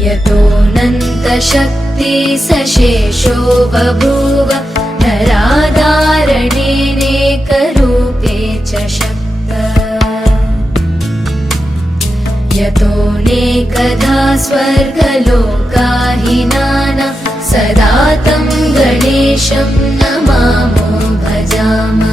यतोऽनन्तशक्तिसशेषो बभूव नराधारणेनेकरूपे च शक्तः यतोऽनेकधा स्वर्गलोकाहीनानां सदा तं गणेशं नमामो भजामः।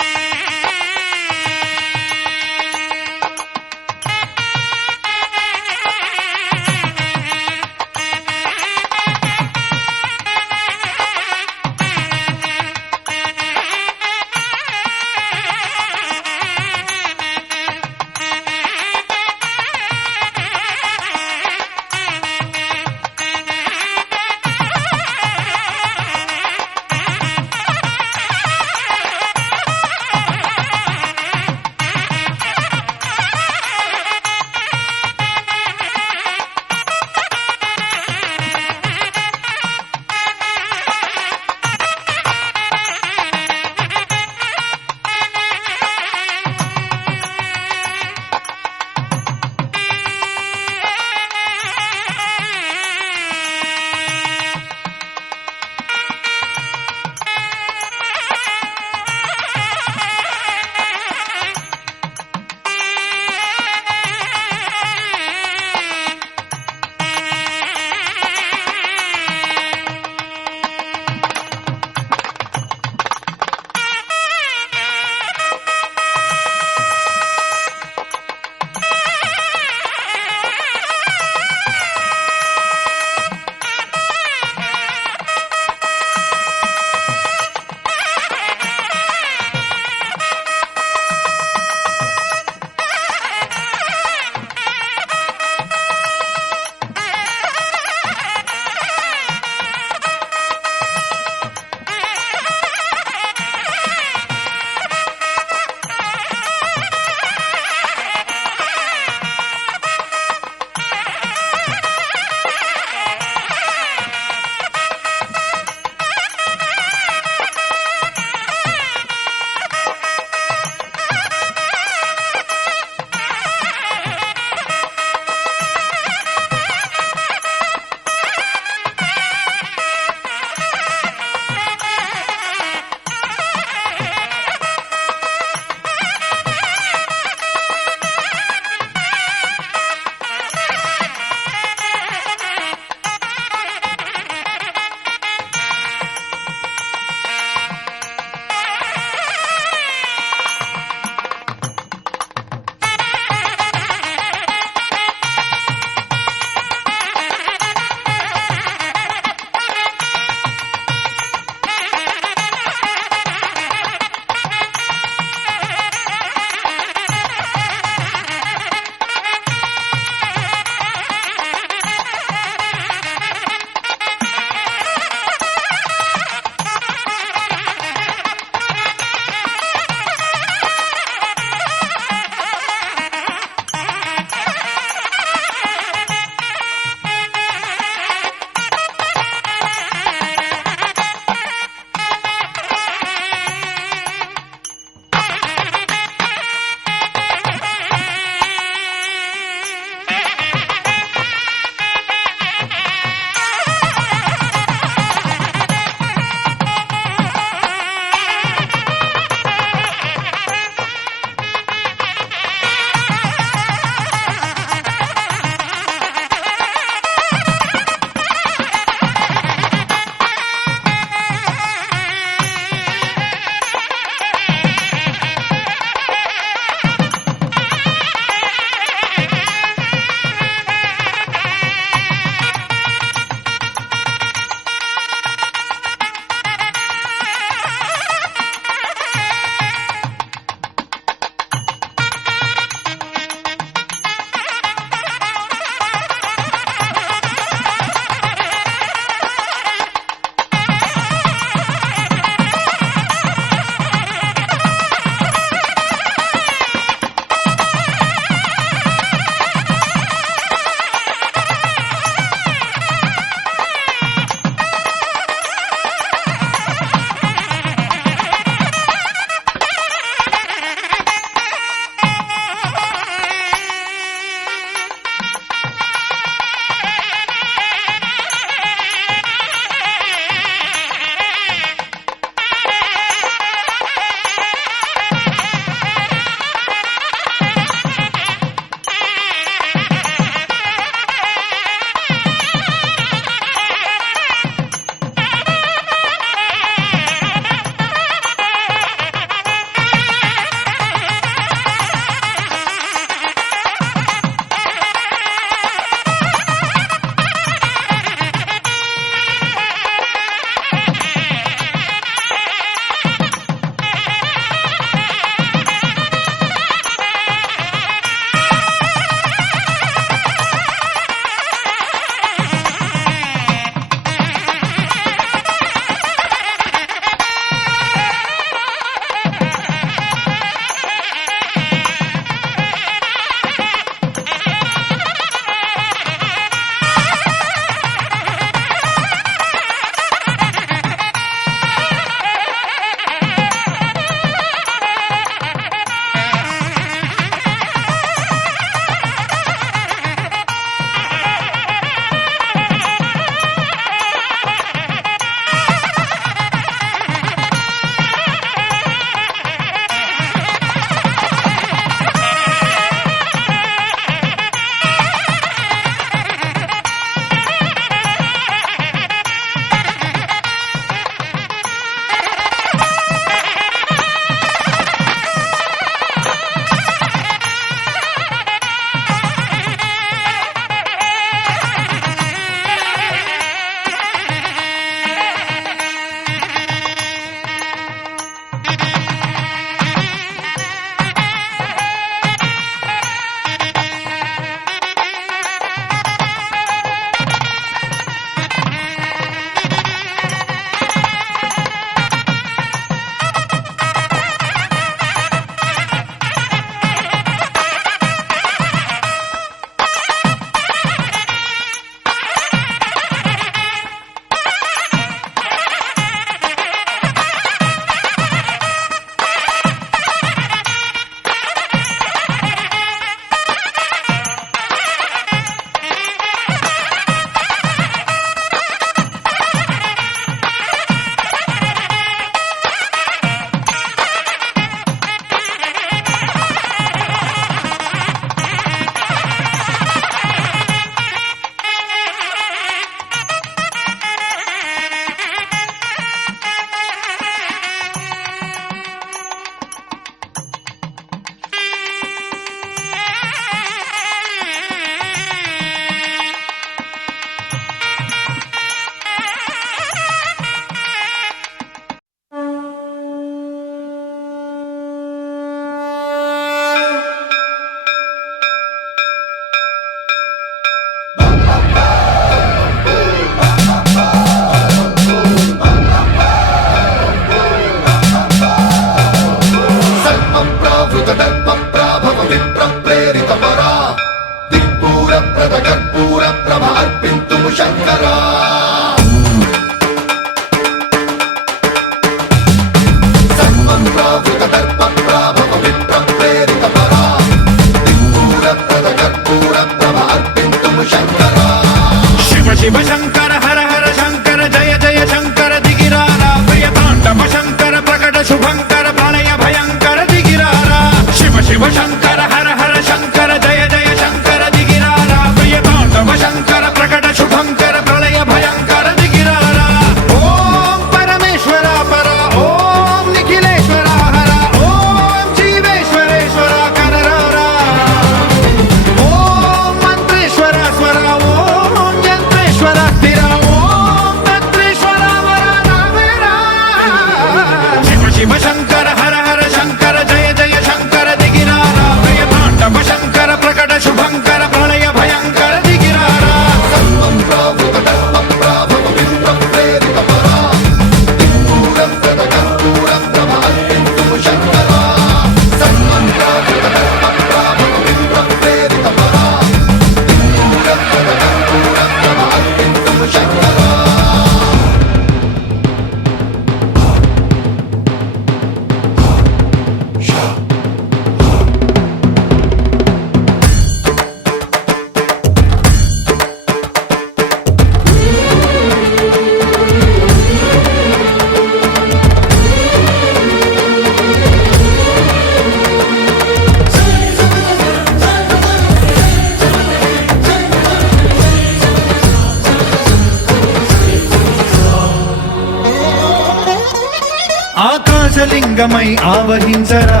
ద్వాదశలింగమై ఆవహించరా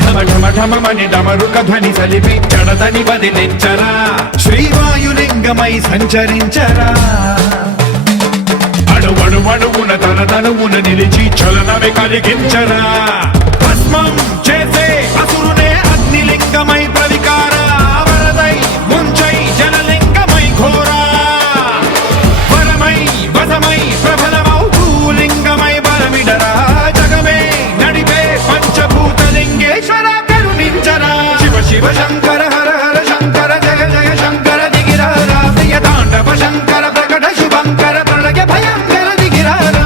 ఢమఢమఢమని డమరుక ధ్వని సలిపి జడదని వదిలించరా శ్రీవాయులింగమై సంచరించరా అణువణువున తన తనువున నిలిచి చలనమే కలిగించరా భస్మం చేసే అసురునే అగ్నిలింగమై ప్రవికార వరదై ముంచై జలలింగమై ఘోరా వరమై వసమై ప్రబలమౌతూ లింగమై బలమిడరా జగమే నడిపే పంచభూతలింగేశ్వర కరుణించరా శివ శివ శంకర హర హర శంకర జయ జయ శంకర దిగిరారా ప్రియ తాండవ శంకర ప్రకట శుభంకర ప్రళయ భయంకర దిగిరారా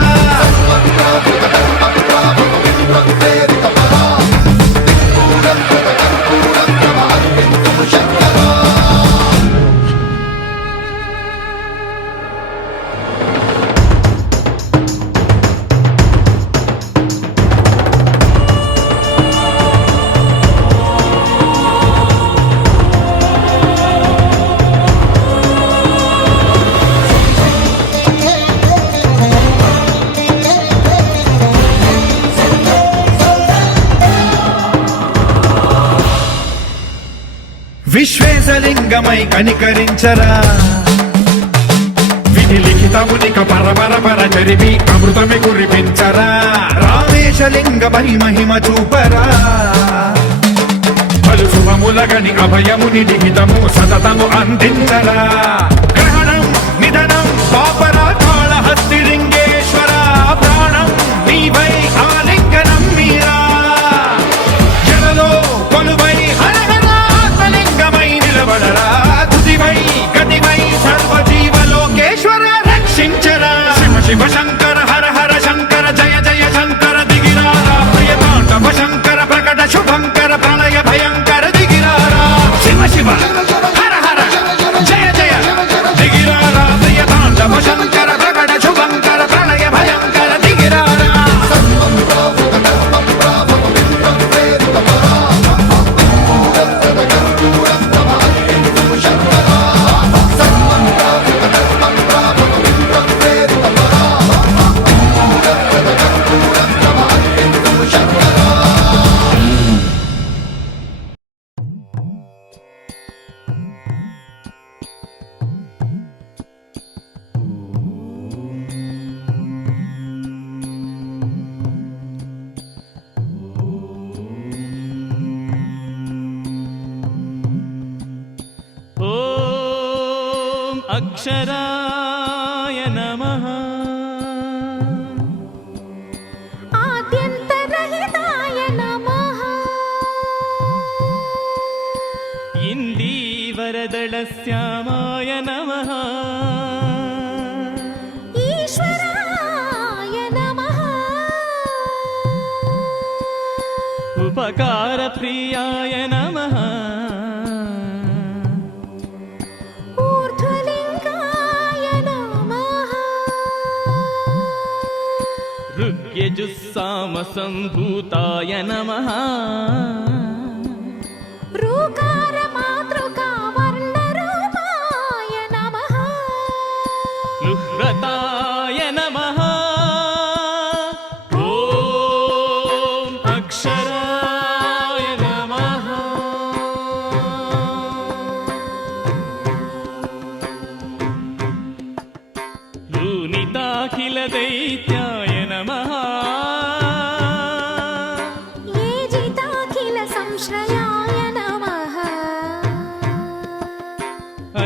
విశ్వేశలింగమై కనికరించరా విధి లిఖితమునిక పరపర జరిపి అమృతమి కురిపించరా రామేశలింగమై మహిమ చూపరా పలు శుభములగని అభయముని లిఖితము సతతము అందించరా గ్రహణం నిధనం పాపరా కాళహస్తి లింగేశ్వర ప్రాణం నీవై ఆలింగనం మీరా జలలో కొలువై హరహరాత్మలింగమై నిలబడరా తుదివై గతివై సర్వజీవలోకేశ్వర రక్షించరా శివ శివ శంకర హర హర శంకర జయ జయ శంకర దిగిరారా ప్రియ తాండవ శంకర ప్రకట శుభంకర ప్రళయ భయంకర దిగిరారా శివ శివ హర హర జయ జయ దిగిరారా ప్రియ తాండవ శంకర ప్రకట శుభంకర ప్రళయ భయంకర దిగిరారా ఓం అక్షరాయ నమః ఆద్యంతరహితాయ నమః ఇందీవరదళశ్యామాయ నమః ఈశ్వరాయ నమః ఉపకారప్రియాయ నమః ఊర్ధ్వలింగాయ నమః ఋగ్యజుస్సామసంభూతాయ నమః ఋకార మాతృకా వర్ణరూపాయ నమః లుహ్రతాయ నమః ఓం అక్షరాయ నమః లూనితాఖిల దైత్యాయ నమః ఏజితాఖిల సంశ్రయాయ నమః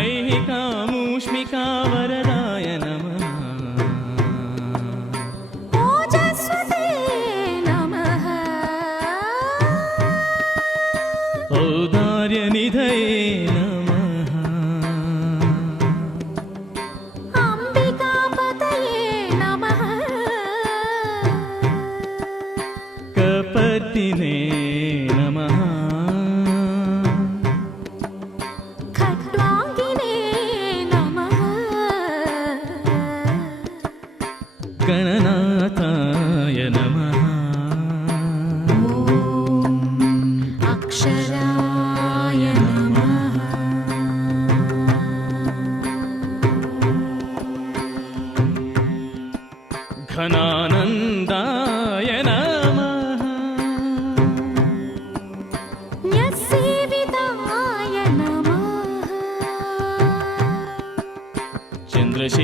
ఐహికామూష్మికా వరదాయ నమః ఓజస్వతే నమః ఔదార్యనిధయే నమః అంబికాపతయే నమః కపర్దినే నమః ఖట్వాంగినే నమః గణనాథాయ నమః అక్షరాయ నమః ఘనానందాయ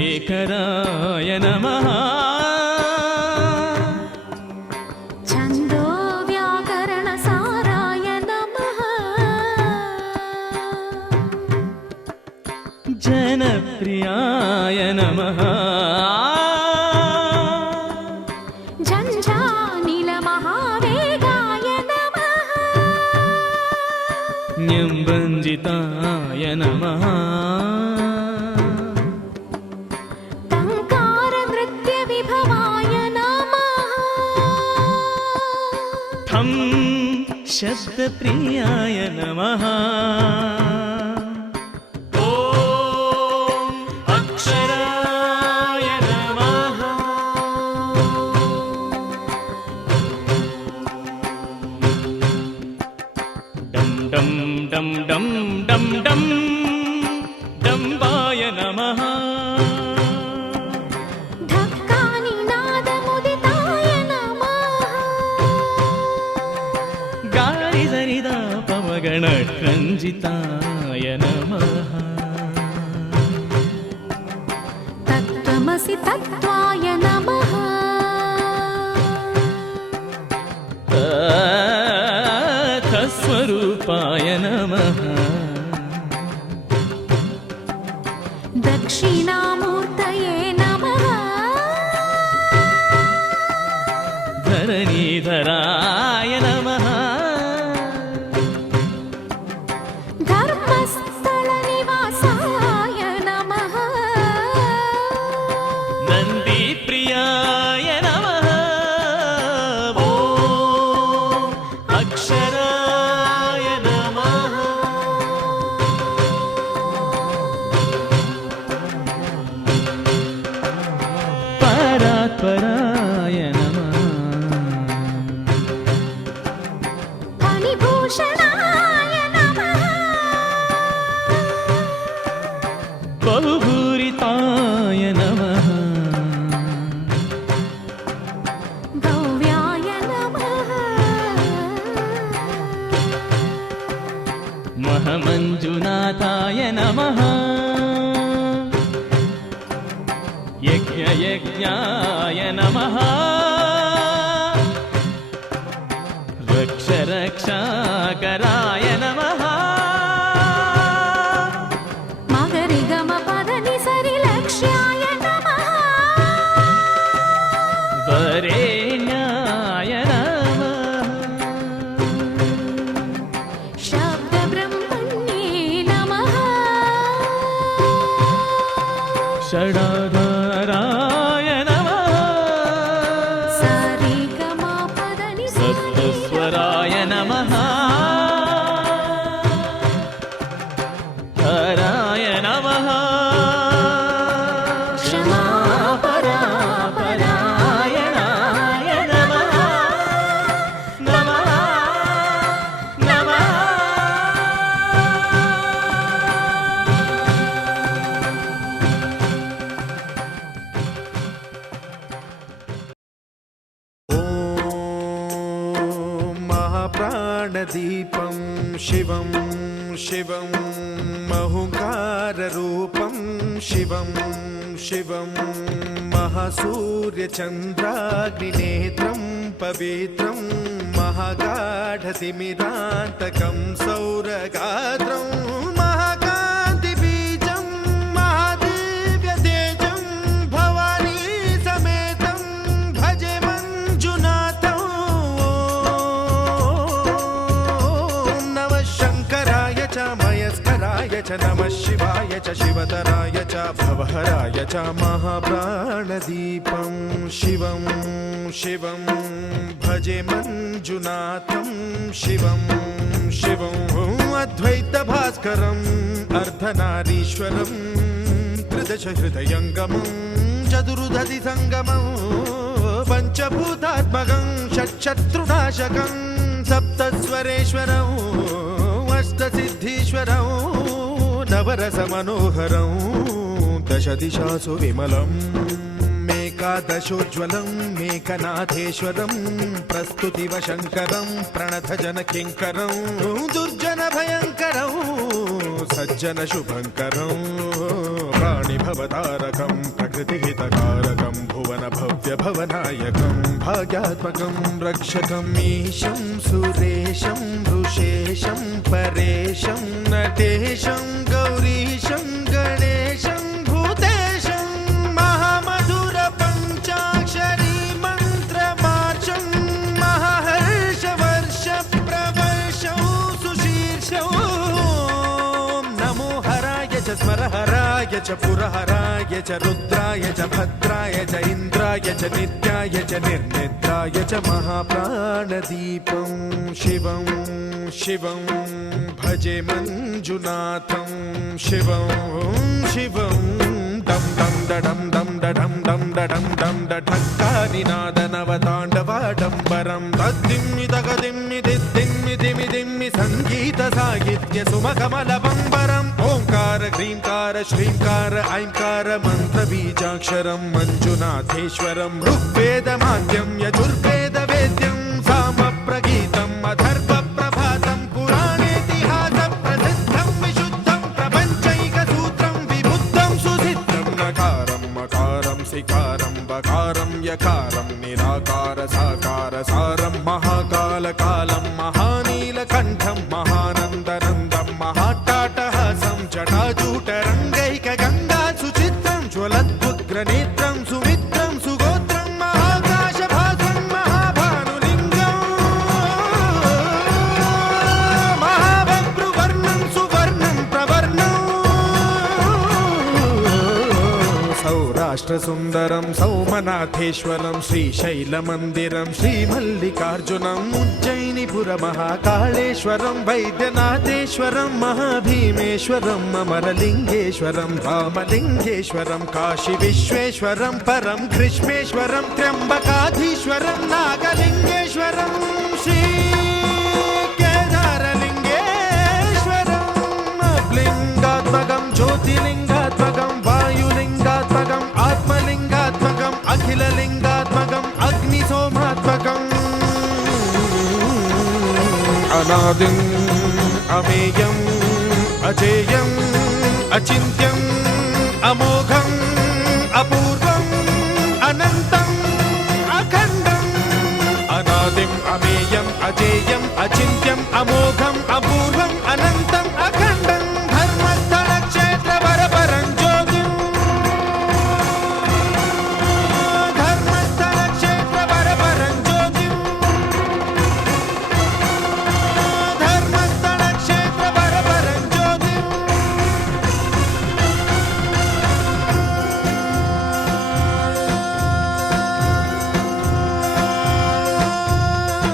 చంద్రశేఖరాయ నమః ఛందో వ్యాకరణ సారాయ నమః జనప్రియాయ నమః జంఝానిల మహావేగాయ నమః న్యంబంజితాయ నమః టంకార నృత్య విభవాయ నమః ఠం శబ్దప్రియాయ నమః ఓం అక్షరాయ నమః డం డం డం డం డం డం డంబాయ నమః ఢక్కాని నాదముదితాయ నమః గారి సరిదా పమగణ రంజితాయ నమః తత్వమసి తత్వాయ నమః తస్వరూపాయ నమః దక్షిణామూర్తయే నమః ధరణీధరాయ నమః ధర్మస్థల నివాసాయ నమః నంది ప్రియాయ నమః ఓం అక్షరాయ నమః పరాత్పరాయ నమః ఫణిభూషణాయ నమః బహుభూరితాయ నమః భవ్యాయ నమః మహమంజునాథాయ నమః యజ్ఞయజ్ఞాయ నమః రక్ష రక్షాకరాయ నమః మగరి గమ పదని సరి లక్ష్యాయ నమః వరేణ్యాయ నమః శబ్ద బ్రహ్మణ్యే నమః షడాధారాయ నమః సరి గమ పదని సప్తస్వరాయ నమః హరాయ నమః క్షమాపరాపరాయణాయ నమః నమః నమః ॐ महाप्राणदीपं शिवं शिवं महुङ्काररूपं शिवं शिवं महासूर्यचन्द्राग्निनेत्रं पवित्रं महागाढतिमिरान्तकं सौरगात्रं महाकान्तिबीजं महादिव्यतेजं भवानी समेतं भजे मञ्जुनाथं ॐ नमः शङ्कराय च मयस्कराय च नमः शिवाय च शिवतराय च भवहराय च महाप्राणदीपं शिवं शिवं भजे मञ्जुनाथं शिवं शिवं अद्वैतभास्करम् अर्धनारीश्वरं त्रिदशहृदयङ्गमं चतुर्दधिसङ्गमं पञ्चभूतात्मकं षट्शत्रुनाशकं सप्तस्वरेश्वरं अष्टसिद्धीश्वरं नवरसमनोहरं दशदिशासु विमलम् एकादशोज्ज्वलं मेकनाथेश्वरं प्रस्तुतिवशङ्करं प्रणतजनकिङ्करं दुर्जनभयङ्करं सज्जनशुभङ्करं प्राणि भवतारकं प्रकृतिहितकारकं भुवन भव्य भवनायकं भाग्यात्मकं रक्षकं ईशं सुरेशं ऋषेशं परेशं नटेशं गौरीशं गणेशं भूतेशं महामधुर पंचाक्षरी मंत्रमार्चं महाहर्षवर्ष प्रवर्षं सुशीर्षं नमो हराय च स्मरहराय च पुरहराय च रुद्राय च भद्राय च इन्द्राय च नित्याय च निर्निद्राय च महाप्राणदीपं शिवं शिवं भजे मंजुनाथं शिवं शिवं डम डम डम डम डम डम डम डम ढक्कानिनाद नवताण्डवाडम्बरं तद्दिम्मि तगदिम्मि दिद्दिम्मि दिमि दिम्मि संगीत साहित्य सुमकमलबम्बरम् ओंकार ह्रींकार श्रींकार ऐंकार मन्त्रबीजाक्षरं मंजुनाथेश्वरं ऋग्वेदमाद्यं यजुर्वेद वेद्यं सामप्रगीतम् अथर्व प्रभातं पुराणेतिहास प्रसिद्धं विशुद्धं प्रपञ्चैकसूत्रं विबुद्धं सुसिद्धं नकारं मकारं सिकारं बकारं यकारं निराकार साकार सारं महाकालकालं महानीलकण्ठं महानन्दनन्दं महाट्टाटहासं जटाजूटरङ्गैकगङ्गा सुचित्रं ज्वलद्वुग्रनेत्रं सुमित्रं सुगोत्रं महाकाशभासं महाभानुलिङ्गं महाबभ्रुवर्णं सुवर्णं प्रवर्णं सौराष्ट्रसुन्दरं सौमनाथेश्वरं श्रीशैलमन्दिरं श्रीमल्लिकार्जुनम् उज्जयिनीपुरमहाकाळेश्वरं वैद्यनाथेश्वरं महाभीमेश्वरम् अमरलिङ्गेश्वरं रामलिङ्गेश्वरं काशीविश्वेश्वरं परं कृष्णेश्वरं त्र्यम्बकाधीश्वरं नागलिङ्गेश्वरं श्रीकेदारलिङ्गेश्वरं लिङ्गात्मकं ज्योतिलिङ्गात्मकं वायुलिङ्गात्मकम् आत्मलिङ्गात्मकम् अखिललिङ्गात्मकम् अग्निसोमात्मकम् अनादिम् अमेयम् अजेयम् अचिन्त्यम् अमोघम् अपूर्वम् अनन्तम् अखण्डम् अनादिम् अमेयम् अजेयम् अचिन्त्यम् अमोघम् अपूर्वम् अनन्तम् अखण्डम् धर्मस्थलक्षेत्रवरपरं ज्योतिम् धर्मस्थलक्षेत्रवरपरं ज्योतिम् धर्मस्थलक्षेत्रवरपरं ज्योतिम्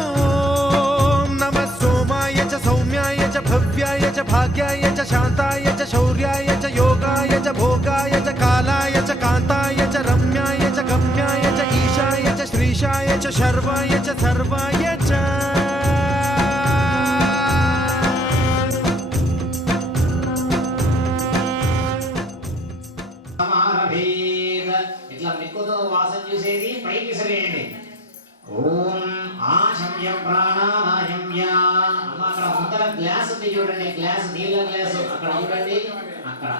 ॐ नमः सोमाय च सौम्याय च भव्याय च भाग्याय च शान्ताय च शौर्याय च योगाय च भोगाय च कालाय च कान्ताय च रम्याय च गम्याय च ईशाय च श्रीशाय च शर्वाय च सर्वाय च సమారభేద ఇట్లా మిక్కుతో వాసన చూసేది పైకి సరేయండి ఓం ఆశమ్య ప్రాణానాయమ్య అమ్మ అక్కడ ముందర గ్లాస్ ఉంది చూడండి గ్లాస్ నీళ్ళ గ్లాస్ అక్కడ చూడండి అక్కడ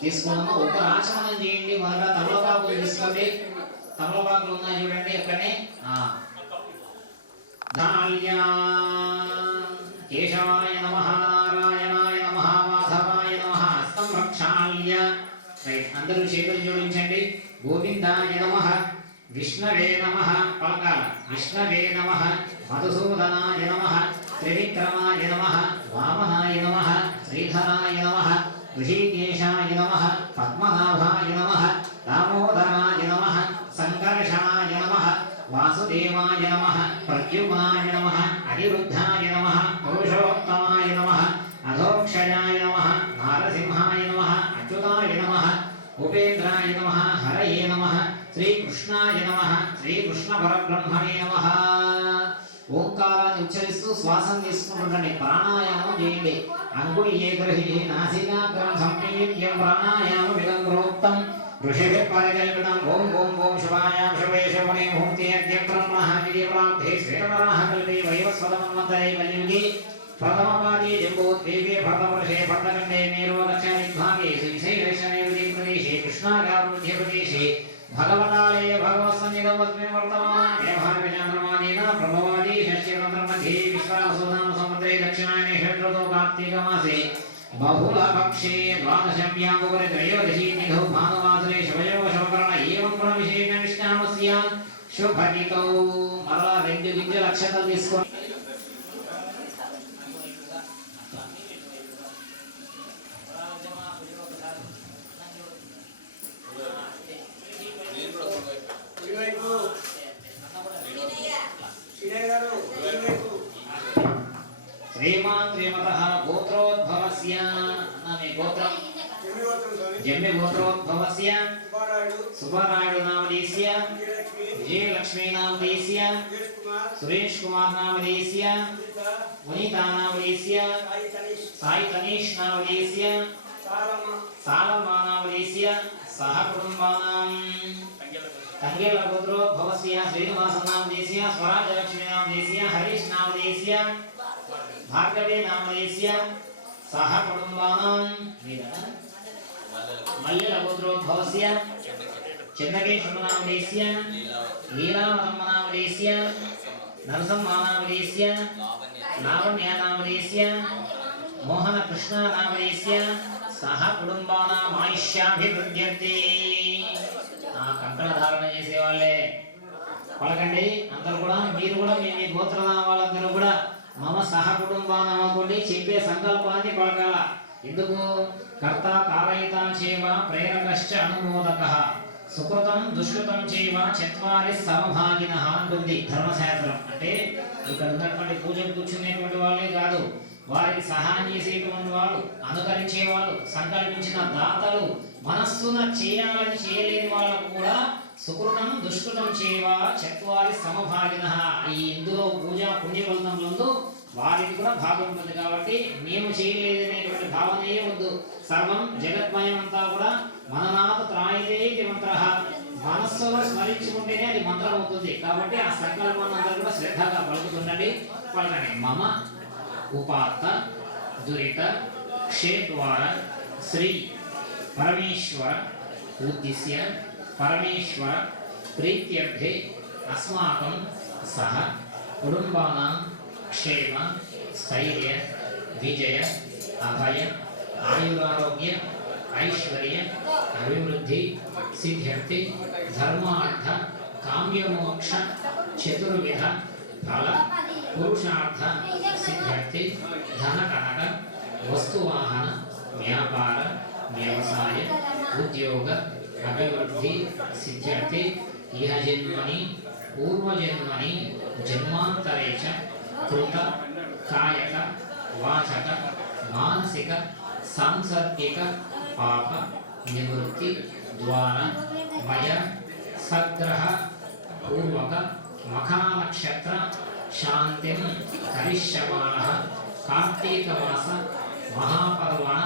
తీసుకోమ్మా ఒక ఆచమనం చేయండి మొదట తమలపాకులు తీసుకోండి తమలపాకులు ఉన్నాయి చూడండి అక్కడనే ధాల్యా కేశవాయ నమః నారాయణాయ నమః మాధవాయ నమః హస్తం రక్షాళ్య రైట్ అందరూ చేతులు జోడించండి గోవిందాయ నమః విష్ణవే నమః పలకాల విష్ణవే నమః మధుసూదనాయ నమః త్రివిక్రమాయ నమః వామనాయ నమః శ్రీధరాయ నమః ఋషికేశాయ నమః పద్మనాభాయ నమః దామోదరాయ నమః సంకర్షణాయ నమః వాసుదేవాయ నమః ప్రద్యుమ్నాయ నమః అనిరుద్ధాయ నమః పురుషోత్తమాయ నమః అధోక్షయాయ నమః నారసింహాయ నమః అచ్యుతాయ నమః ఉపేంద్రాయ నమః హరయే నమః శ్రీకృష్ణాయ నమః శ్రీకృష్ణ పరబ్రహ్మణే నమః ఓంకారాన్ని ఉచ్చరిస్తూ శ్వాసం తీసుకుంటుండండి ప్రాణాయామం చేయండి అంగుళి ఏకర్హి నాసికాగ్రం సంపీడ్యం ప్రాణాయామ విధం ప్రోక్తం ఋషిభిః పరికల్పితం ఓం ఓం ఓం శివాయాం శివే శివనే ముహూర్తే అద్య బ్రహ్మః విద్యప్రాప్తే శ్వేతవరాహ కల్పే వైవస్వతమన్వంతరే కలియుగే प्रथमपादे जम्बूद्वीपे भरतवर्षे भरतखण्डे मेरो दक्षिणदिग्भागे श्रीशैलेशनैवेद्यप्रदेशे कृष्णागारमध्यप्रदेशे भगवतालये भगवत्सन्निधवस्मिन् वर्तमाने भार्गचन्द्रमादीना प्रभवादी षष्ठीरन्ध्रमध्ये विश्वासोनाम समुद्रे दक्षिणायने षड्ऋतो कार्तीकमासे बहुलपक्षे द्वादशम्यामुपरि त्रयोदशी तिथौ भानुवासरे शुभयोगशुभकरण एवं गुणविशेषेण विष्णामस्य शुभतिथौ మరలా 2 గింజల అక్షతలు తీసుకో श्रीमान श्रीमतः गोत्रोद्भवस्य नामे गोत्रम जन्मे गोत्रोद्भवस्य सुब्बारायुडु नामधेयस्य विजयलक्ष्मी नामधेयस्य सुरेश कुमार नामधेयस्य वनिता नामधेयस्य साई तनीश नामधेयस्य सालमा नामधेयस्य सह कुटुंबानां तंगेल गोत्रोद्भवस्य श्रीनिवास नामधेयस्य स्वराज लक्ष्मी नामधेयस्य हरीश नामधेयस्य भार्गवे नामधेयस्य सह कुटुंबानां मल्लिल गोत्रोद्भवस्य चंद्रकेश्वर नामधेयस्य लीलावतम्म नामधेयस्य नरसम्मा नामधेयस्य लावण्य नामधेयस्य मोहन कृष्ण नामधेयस्य सह कुटुंबानां आयुष्याभिवृद्ध्यर्थे ఆ కంకణ ధారణ చేసే వాళ్ళే పలకండి అందరూ కూడా మీరు కూడా మీ గోత్రనామ వాళ్ళందరూ కూడా మమ సహ కుటుంబానామకోండి చెప్పే సంకల్పాన్ని పలకాల ఎందుకు కర్త కారయితాం చేవ ప్రేరకశ్చ అనుమోదకః సుకృతం దుష్కృతం చేవ చత్వారి సమభాగినః అంటుంది ధర్మశాస్త్రం అంటే ఇక్కడ ఉన్నటువంటి పూజలు కూర్చునేటువంటి వాళ్ళే కాదు వారికి సహాయం చేసేటువంటి వాళ్ళు అనుకరించే వాళ్ళు సంకల్పించిన దాతలు మనస్సున చేయాలని చేయలేని వాళ్ళకు కూడా సుకృతం దుష్కృతం చేయవా చత్వారి సమభాగినః ఈ ఇందులో పూజ పుణ్య ఫలితంలో వారికి కూడా భాగం ఉంది కాబట్టి మేము చేయలేదనేటువంటి భావనే వద్దు సర్వం జగత్మయం అంతా కూడా మననాథ త్రాయితే మంత్రః మనస్సులో స్మరించుకుంటేనే అది మంత్రం అవుతుంది కాబట్టి ఆ సంకల్పాన్ని అందరూ కూడా శ్రద్ధగా పలుకుతుండండి పలకండి మమ उपात्त दुरित क्षेत्वार श्री परमेश्वर उद्दिश्य परमेश्वर प्रीत्यर्थे अस्माकं सह कुटुंबानां क्षेम स्थैर्य विजय अभय आयुरारोग्य ऐश्वर्य अभिवृद्धि सिद्ध्यर्थे धर्मार्थ काम्यमोक्ष चतुर्विध फल पुरुषार्थ सिद्ध्यर्थे धन कनक वस्तुवाहन व्यापार व्यवसाय उद्योग अभिवृद्धि सिद्ध्यर्थे इह जन्मनि पूर्वजन्मनि जन्मांतरे च कृत कायक वाचक मानसिक सांसर्गिक पाप निवृत्ति द्वारा मया सग्रह पूर्वक मखा नक्षत्र शांतिं करिष्यमाणः कार्तीक मास महापर्वण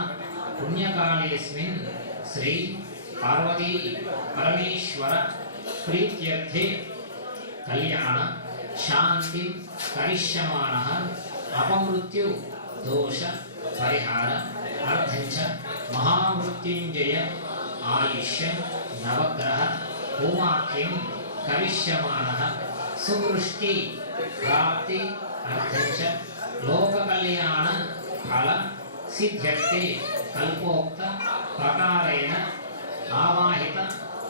पुण्यकालेस्मिन् श्री पार्वती परमेश्वर प्रीत्यर्थे कल्याण शांति करिष्यमाणः अपमृत्यु दोष परिहार अर्थञ्च महामृत्युंजय आयुष्य नवग्रह होमाख्यं करिष्यमाणः सुवृष्टि प्राप्ति अर्थञ्च लोक कल्याण फल सिद्ध्यर्थे कल्पोक्त प्रकारेण आवाहित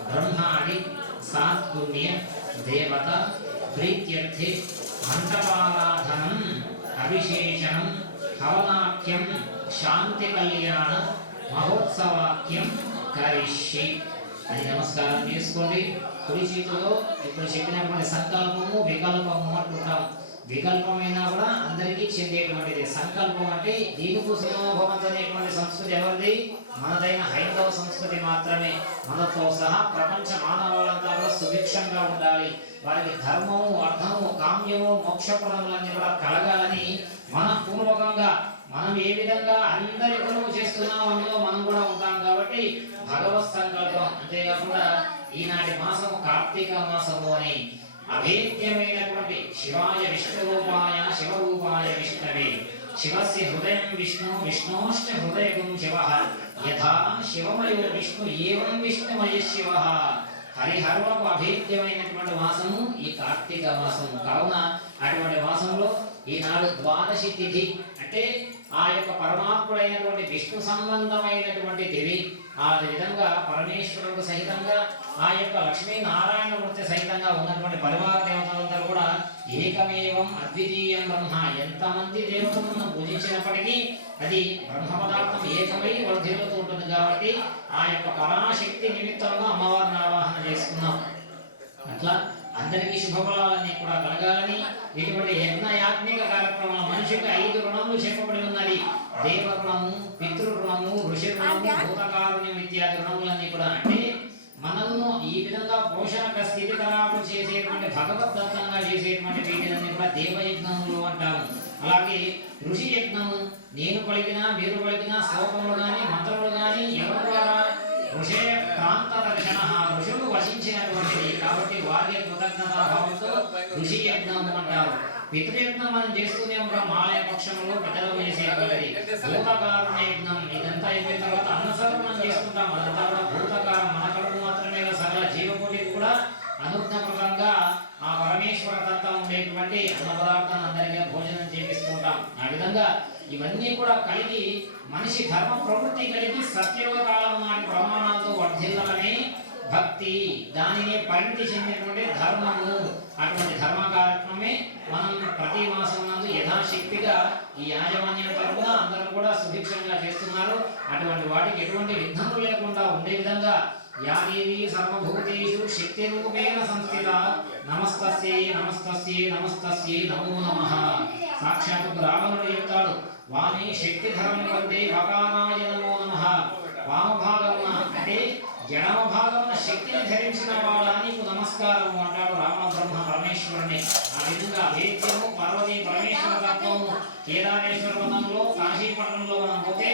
ब्रह्मादि सात्पुण्य देवता प्रीत्यर्थे मंडपाराधनम् अभिषेचनं हवनाख्यं शांति कल्याण महोत्सवाख्यं करिष्ये అది నమస్కారం చేసుకోండి కుడి చేతిలో ఇప్పుడు చెప్పినటువంటి సంకల్పము వికల్పము అంటుంటాం వికల్పమైనా కూడా అందరికీ చెందేటువంటిది సంకల్పం అంటే దీనికోసం భవంతనేటువంటి సంస్కృతి ఎవరిది మనదైన హైందవ సంస్కృతి మాత్రమే మనతో సహా ప్రపంచ మానవాళంతా కూడా సుభిక్షంగా ఉండాలి వారికి ధర్మము అర్థము కామ్యము మోక్షప్రదములన్నీ కూడా కలగాలని మనపూర్వకంగా మనం ఏ విధంగా అందరి కొరకు చేస్తున్నాం అందులో మనం కూడా ఉంటాం కాబట్టి భగవత్ సంకల్పం అంతేకాకుండా ఈనాటి మాసము కార్తీక మాసము అని అభేద్యమైనటువంటి శివాయ విష్ణు రూపాయ శివ రూపాయ విష్ణవే శివస్య హృదయం విష్ణు విష్ణోశ్చ హృదయం శివః యథా శివమయో విష్ణు ఏవం విష్ణుమయ శివః. హరిహరులకు అభేద్యమైనటువంటి మాసము ఈ కార్తీక మాసము. కావున అటువంటి మాసంలో ఈనాడు ద్వాదశి తిథి అంటే ఆ యొక్క పరమాత్ముడైనటువంటి విష్ణు సంబంధమైనటువంటి తిథి. ఆ విధంగా పరమేశ్వరుడు సహితంగా ఆ యొక్క లక్ష్మీనారాయణమూర్తి సహితంగా ఉన్నటువంటి పరివార దేవతలందరూ కూడా ఏకమేవం అద్వితీయం బ్రహ్మ. ఎంతమంది దేవతలను పూజించినప్పటికీ అది బ్రహ్మ పదార్థం ఏకమై వర్ధిల్లుతూ ఉంటుంది. కాబట్టి ఆ యొక్క పరాశక్తి నిమిత్తంగా అమ్మవారిని ఆవాహన చేసుకున్నాం. అట్లా అందరికీ శుభఫలాలన్నీ కూడా కలగాలని ఇటువంటి యజ్ఞయాత్మిక కార్యక్రమాలు మనిషికి 5 రుణములు చెప్పబడి ఉన్నది. దేవ రుణము, పితృ రుణము, ఋషి రుణము, భూతకారుణ్యం ఇత్యాది రుణములన్నీ కూడా. అంటే మనల్ని ఈ విధంగా పోషణ స్థితి ఖరాబు చేసేటువంటి భగవద్దత్తంగా చేసేటువంటి వీటిని కూడా దేవయజ్ఞములు అంటాము. అలాగే ఋషి యజ్ఞము నేను పలికినా మీరు పలికినా శ్లోకములు కానీ మంత్రములు కానీ ఎవరి ద్వారా ఋషే క్రాంత దర్శన ఋషులు వశించినటువంటిది. కాబట్టి వారి కృతజ్ఞతాభావంతో ఋషి యజ్ఞము అంటారు. పితృయజ్ఞం మనం చేస్తూనే ఉంటాం. ఆలయ పక్షంలో పెద్దలు చేసేటువంటిది. భూతకారుణ్య యజ్ఞం ఇదంతా అయిపోయిన తర్వాత అన్నసర్పణం చేసుకుంటాం. అదంతా కూడా భూతకారం మన కడుపు మాత్రమే సకల జీవకోటికి కూడా అనుజ్ఞప్రదంగా ఆ పరమేశ్వర తత్వం ఉండేటువంటి అన్న పదార్థాన్ని అందరికీ భోజనం చేపిస్తుంటాం. ఆ విధంగా ఇవన్నీ కూడా కలిగి మనిషి ధర్మ ప్రవృత్తి కలిగి సత్యయుగ కాలం నాటి ప్రమాణాలతో వర్ధిల్లాలని భక్తి, దానిని పరిణతి చెందినటువంటి ధర్మము. అటువంటి ధర్మ కార్యక్రమమే మనం ప్రతి మాసం నందు యథాశక్తిగా ఈ యాజమాన్యం తరపున అందరూ కూడా సుభిక్షంగా చేస్తున్నారు. అటువంటి వాటికి ఎటువంటి విఘ్నములు లేకుండా ఉండే విధంగా యాదేవి సర్వభూతేషు శక్తి రూపేణ సంస్థిత నమస్తస్యై నమస్తస్యై నమస్తస్యై నమో నమః. సాక్షాత్తు రావణుడు చెప్తాడు, వామి శక్తి ధర్మం వందే వకానాయ నమో నమః. వామభాగమున అంటే ఎడమ భాగమున శక్తిని ధరించిన వాడా నీకు నమస్కారం అంటాడు రావణ బ్రహ్మ పరమేశ్వరుని. ఆ విధంగా అభేద్యము పార్వతీ పరమేశ్వర తత్వము కేదారేశ్వర వనంలో కాశీపట్నంలో మనం పోతే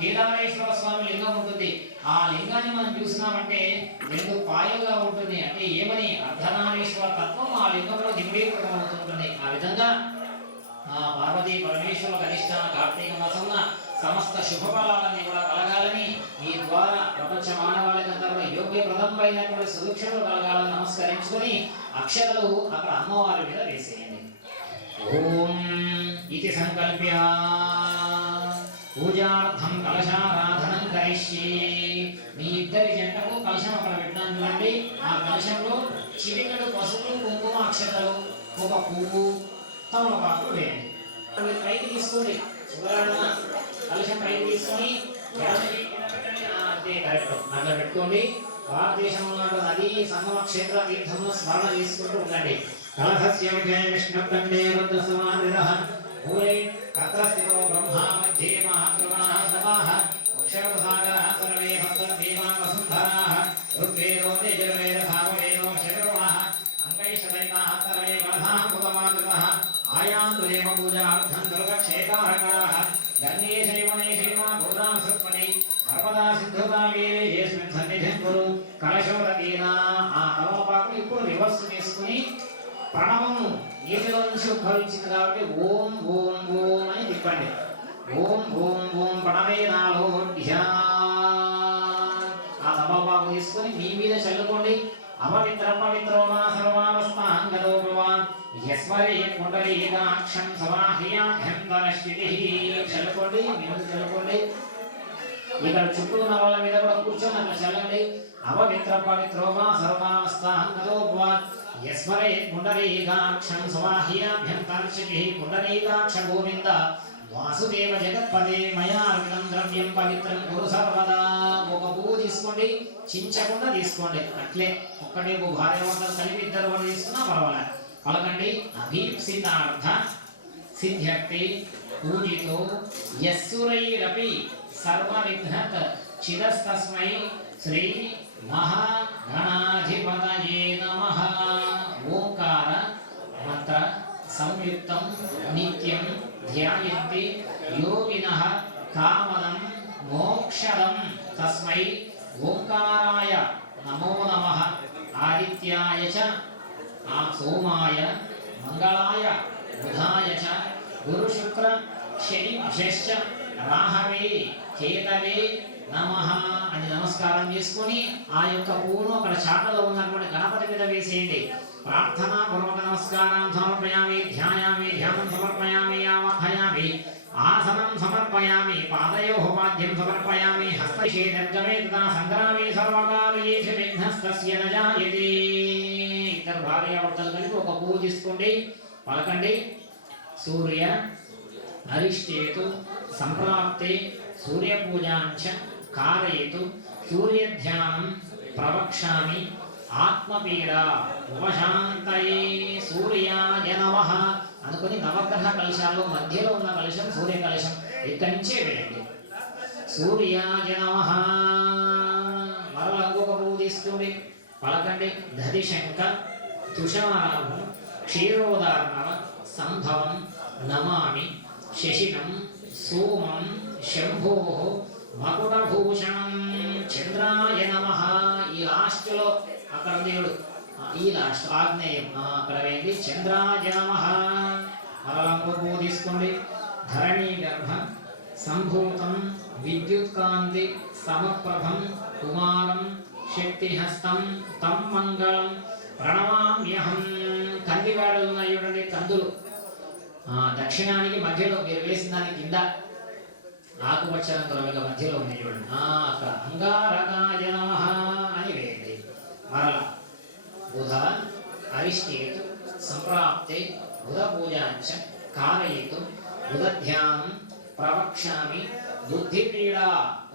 కేదారేశ్వర స్వామి లింగం ఉంటుంది. ఆ లింగాన్ని మనం చూసినామంటే 2 పాయలుగా ఉంటుంది. అంటే ఏమని అర్ధనారీశ్వర తత్వం ఆ లింగంలో దిగుడీకృతం అవుతుంటుంది. ఆ విధంగా ఆ పార్వతీ పరమేశ్వరుల అధిష్టాన కార్తీక మాసమున సమస్త శుభఫలాలన్నీ కూడా కలగాలని ఈ ద్వారా ప్రపంచ మానవాళికంతా కూడా యోగ్యప్రదమైనటువంటి సుభిక్షలు కలగాలని నమస్కరించుకొని అక్షతలు అక్కడ అమ్మవారి మీద వేసేయండి. ఓం ఇది సంకల్ప్య పూజార్థం కలశారాధనం కరిష్యే. మీ ఇద్దరి జంటకు కలశం అక్కడ పెట్టాను చూడండి. ఆ కలశంలో చిటికెడు పసుపు కుంకుమ అక్షతలు, ఒక పువ్వు, తమలపాకు వేయండి. పైకి తీసుకోండి. కలశం పైకి తీసుకొని కరెక్ట్ అట్లా పెట్టుకోండి. భారతదేశంలో నది సంగమ క్షేత్ర తీర్థంలో స్మరణ చేసుకుంటూ ఉండండి. కలశస్య విజయ విష్ణుకండే రుద్రసమానిరః మూలే కత్రస్థితో బ్రహ్మా మధ్యే మహాత్రిగుణాః సమాః అక్షరసాగరః సర్వే భద్రదేవా వసుంధరాః ఋగ్వేదో యజుర్వేద సామవేదో శతగుణాః అంగైషదైతాః సర్వే కలశాః భువమానృతః ఆయాంతు దేవ పూజార్థం దుర్గక్షేకారకాః గణ్యే శైవనే శైవా భూతాం సుత్పని సర్వదా సిద్ధుతా వీరే యేస్మిన్ సన్నిధిం కురు. కలశోదకేనా ఆ తమలపాకు ఇప్పుడు రివర్స్ చేసుకుని ప్రణవము నీటిలో నుంచి ఉద్భవించింది కాబట్టి ఓం ఓం ఓం అని తిప్పండి. ఓం ఓం ఓం ప్రణవే నాలో ఆ తమలపాకు తీసుకొని మీ మీద చల్లుకోండి. అపవిత్ర పవిత్రో మా సర్వావస్థాంగతో భవాన్ యస్మరే కుండలీకాక్షం సమాహ్యాభ్యంతరస్థితిః. చల్లుకోండి, మీరు చల్లుకోండి. ఇక్కడ చుట్టూ ఉన్న వాళ్ళ మీద కూడా కూర్చొని అట్లా చల్లండి. అపవిత్ర పవిత్రో మా సర్వావస్థాంగతో భవాన్ యస్మరే కుండలీకాక్షం సమాహ్యాభ్యంతరస్థితిః. కుండలీకాక్ష గోవింద వాసుదేవ జగత్పదే మయా అర్పితం ద్రవ్యం పవిత్రం కురు సర్వదా. ఒక పువ్వు తీసుకోండి, చించకుండా తీసుకోండి. అట్లే ఒక్కటే భార్య వంటలు కలిపి 2 వంటలు తీసుకున్నా పర్వాలేదు. పలకండి. అభీప్సితార్థ సిద్ధ్యక్తి పూజితో యస్సురైరపి సర్వవిఘ్నత్ చిదస్తస్మై శ్రీ మహాగణాధిపతయే నమః. ఓంకార మంత్ర సంయుక్తం నిత్యం ధ్యాయంతి యోగినః కామదం మోక్షదం తస్మై ఓంకారాయ నమో నమః. ఆదిత్యాయ చ సోమాయ మంగళాయ బుధాయ చ గురు శుక్ర శని శశ్చ రాహవే కేతవే నమః అని నమస్కారం చేసుకొని ఆ యొక్క పువ్వును అక్కడ చాటలో ఉన్నటువంటి గణపతి మీద వేసేయండి. ప్రార్థన పూర్వక నమస్కారం సమర్పయామి, ధ్యాయామి, ధ్యానం సమర్పయామి, ఆవాహయామి, ఆసనం సమర్పయామి, పాదయోః పాద్యం సమర్పయామి, హస్తశే నిర్గమే తదా సంగ్రామే సర్వకార్యేషు విఘ్నస్తస్య న జాయతే. ఇద్దరు భార్యాభర్తలు కలిపి ఒక పువ్వు తీసుకోండి, పలకండి. సూర్య అరిష్టేతు సంప్రాప్తే సూర్యపూజాంచ కారయేతు సూర్యధ్యానం ప్రవక్ష్యామి ఆత్మపీడ ఉపశాంతయే సూర్యాయ నమః అనుకుని నవగ్రహ కలశాల్లో మధ్యలో ఉన్న కలశం సూర్య కలశం ఇక్కడి నుంచే వేయండి. సూర్యాయ నమః. మరల ఇంకొక పువ్వు తీసుకోండి, పలకండి. దధిశంక తుషారాభం క్షీరోదార్ణవ సంభవం నమామి శశినం సోమం శంభోః మకుటభూషణం చంద్రాయ నమః. ఈ లాస్ట్లో అక్కడ దేవుడు ఈ లాస్ట్ ఆగ్నేయం అక్కడ వేయండి. చంద్రాయ నమః. మరలంపు తీసుకోండి. ధరణీ గర్భ సంభూతం విద్యుత్కాంతి సమప్రభం కుమారం శక్తిహస్తం తం మంగళం ప్రణమామ్యహం. కందివాడలు ఉన్నాయి చూడండి, కందులు దక్షిణానికి మధ్యలో మీరు వేసిన దాని కింద ఆకుపచ్చ రంగుల మధ్యలో ఉన్నాయి చూడండి, అక్కడ అంగారకాయ నమః అని వేయండి. మరల బుధ అరిష్టేతు సంప్రాప్తే బుధ పూజాంచ కారయేతు బుధధ్యానం ప్రవక్ష్యామి బుద్ధిపీడ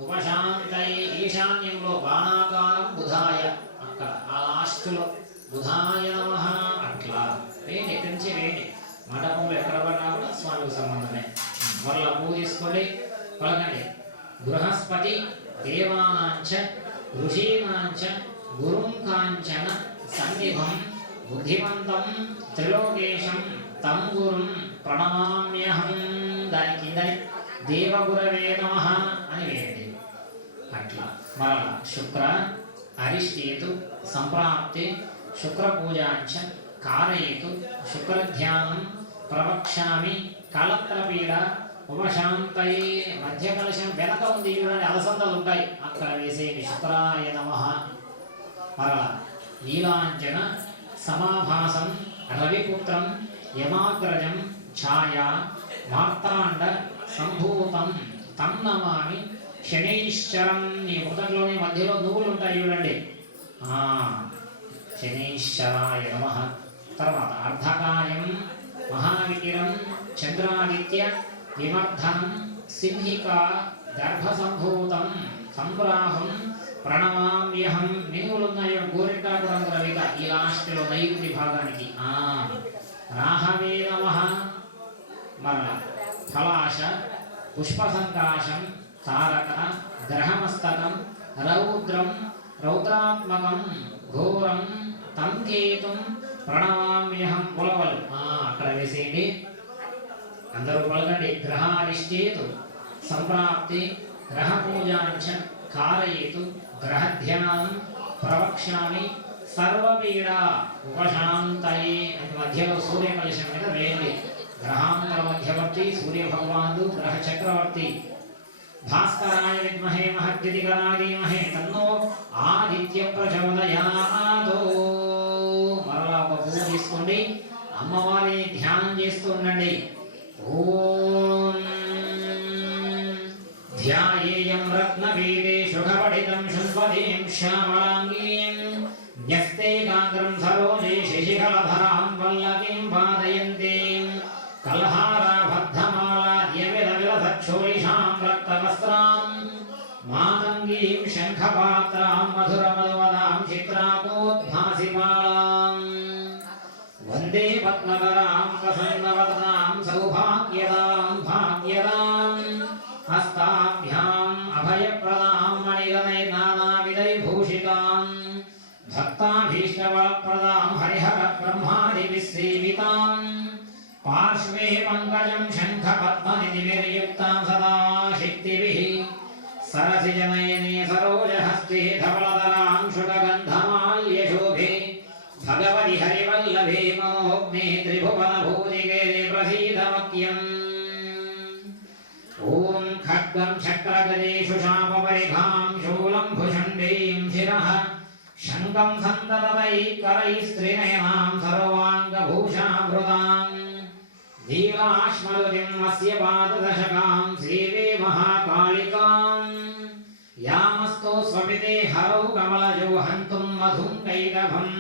ఉపశాంతయే. ఈశాన్యంలో బాణాకారం బుధాయ, అక్కడ ఆ లాస్ట్లో బుధాయ నమః అట్లా వేయండి. ఎక్కడి నుంచి వేయండి. మండపంలో ఎక్కడ పడినా కూడా స్వామికి సంబంధమే. మరలా పువ్వు తీసుకోండి, పలకండి. బృహస్పతి దేవానాంచ ఋషీనాంచ గురుం కాంచన సన్నిభం బుద్ధిమంతం త్రిలోకేశం తం గురుం ప్రణమామ్యహం. దాని కింద దేవగురవే నమః అని వేయండి. అట్లా మరలా శుక్ర అరిష్టేతు సంప్రాప్తే శుక్రపూజాంచ కారయేతు శుక్రధ్యానం ప్రవక్ష్యామి కలత్రపీడ ఉపశాంతయే. మధ్య కలశం వెనక ఉంది చూడండి, అలసందలు ఉంటాయి, అక్కడ వేసేయండి. శుక్రాయ నమః. మరలా నీలాంజన సమాభాసం రవిపుత్రం యమాగ్రజం ఛాయా మార్తాండ సంభూతం తం నమామి శనైశ్చరం. నీ ఉదర్లోని మధ్యలో నువ్వులు ఉంటాయి చూడండి, శనైశ్చరాయ నమః. తర్వాత అర్ధకాయం మహావికిరం చంద్రాదిత్య వివర్ధనం సింహికా గర్భసంభూతం సంప్రాహం ప్రణమామ్యహం. మినుగులున్నాయో గోరింటాకు రంగు రవిక ఈ లాస్ట్లో నైరుతి భాగానికి రాహవే నమః. మరణ ఫలాశ పుష్పసంకాశం తారక గ్రహమస్తకం రౌద్రం రౌద్రాత్మకం ఘోరం తం కేతుం ప్రణమామ్యహం. పులవలు అక్కడ వేసేయండి. అందరూ పలకండి. గ్రహారిష్టేతు సంప్రాప్తి గ్రహ పూజాంచ కారయేతు గ్రహధ్యానం ప్రవక్ష్యామి సర్వపీడ ఉపశాంతయే. అని మధ్యలో సూర్య కలశం మీద వేయండి. గ్రహాంతర మధ్యవర్తి సూర్య భగవానుడు గ్రహ చక్రవర్తి. భాస్కరాయ విద్మహే మహద్యుతికరాయ ధీమహి తన్నో ఆదిత్య ప్రచోదయాత్. మరలా ఒక పువ్వు తీసుకోండి, అమ్మవారిని ధ్యానం చేస్తూ ఉండండి. ఓం ధ్యాయేయం రత్నపీఠే శుభపఠితం శుల్పదీం శ్యామలాంగీం న్యస్తేకాగ్రం సరోజే శశికళధరాం వల్లకీం పాదయంతీం కల్హారాబద్ధమాలాద్యవిలవిలసక్షోరిషాం రక్తవస్త్రాం మాతంగీం శంఖపాత్రాం మధురమధువదాం చిత్రాకోద్భాసిమాలాం వందే పద్మకరాం ప్రసన్నవదనాం సౌభాగ్యదాం భాగ్యదాం హస్తాభ్యాం అభయప్రదాం మణిగణైర్నానావిధైర్భూషితాం భక్తాభీష్టవరప్రదాం హరిహర బ్రహ్మాదివిసేవితాం పార్శ్వే పంకజం శంఖపద్మనిధిర్యుక్తాం సదా శక్తిభిః సరసిజనయనే సరోజహస్తే ధవళధరాం శుకగంధమాల్యశోభే భగవతి హరివల్లభే మనోజ్ఞే త్రిభువనభూజికే ప్రసీదమఖ్యం. చక్రగదేషు శాపపరిఘాం శూలం భుషండీం శిరః శంఖం సంతతైకరైస్త్రినయనాం సర్వాంగభూషాభృతాం నీలాశ్మరుతిం అస్య పాదదశకాం శ్రీవే మహాకాళికాం యామస్తో స్వపితే హరౌ కమలజో హంతుం మధుం కైటభం.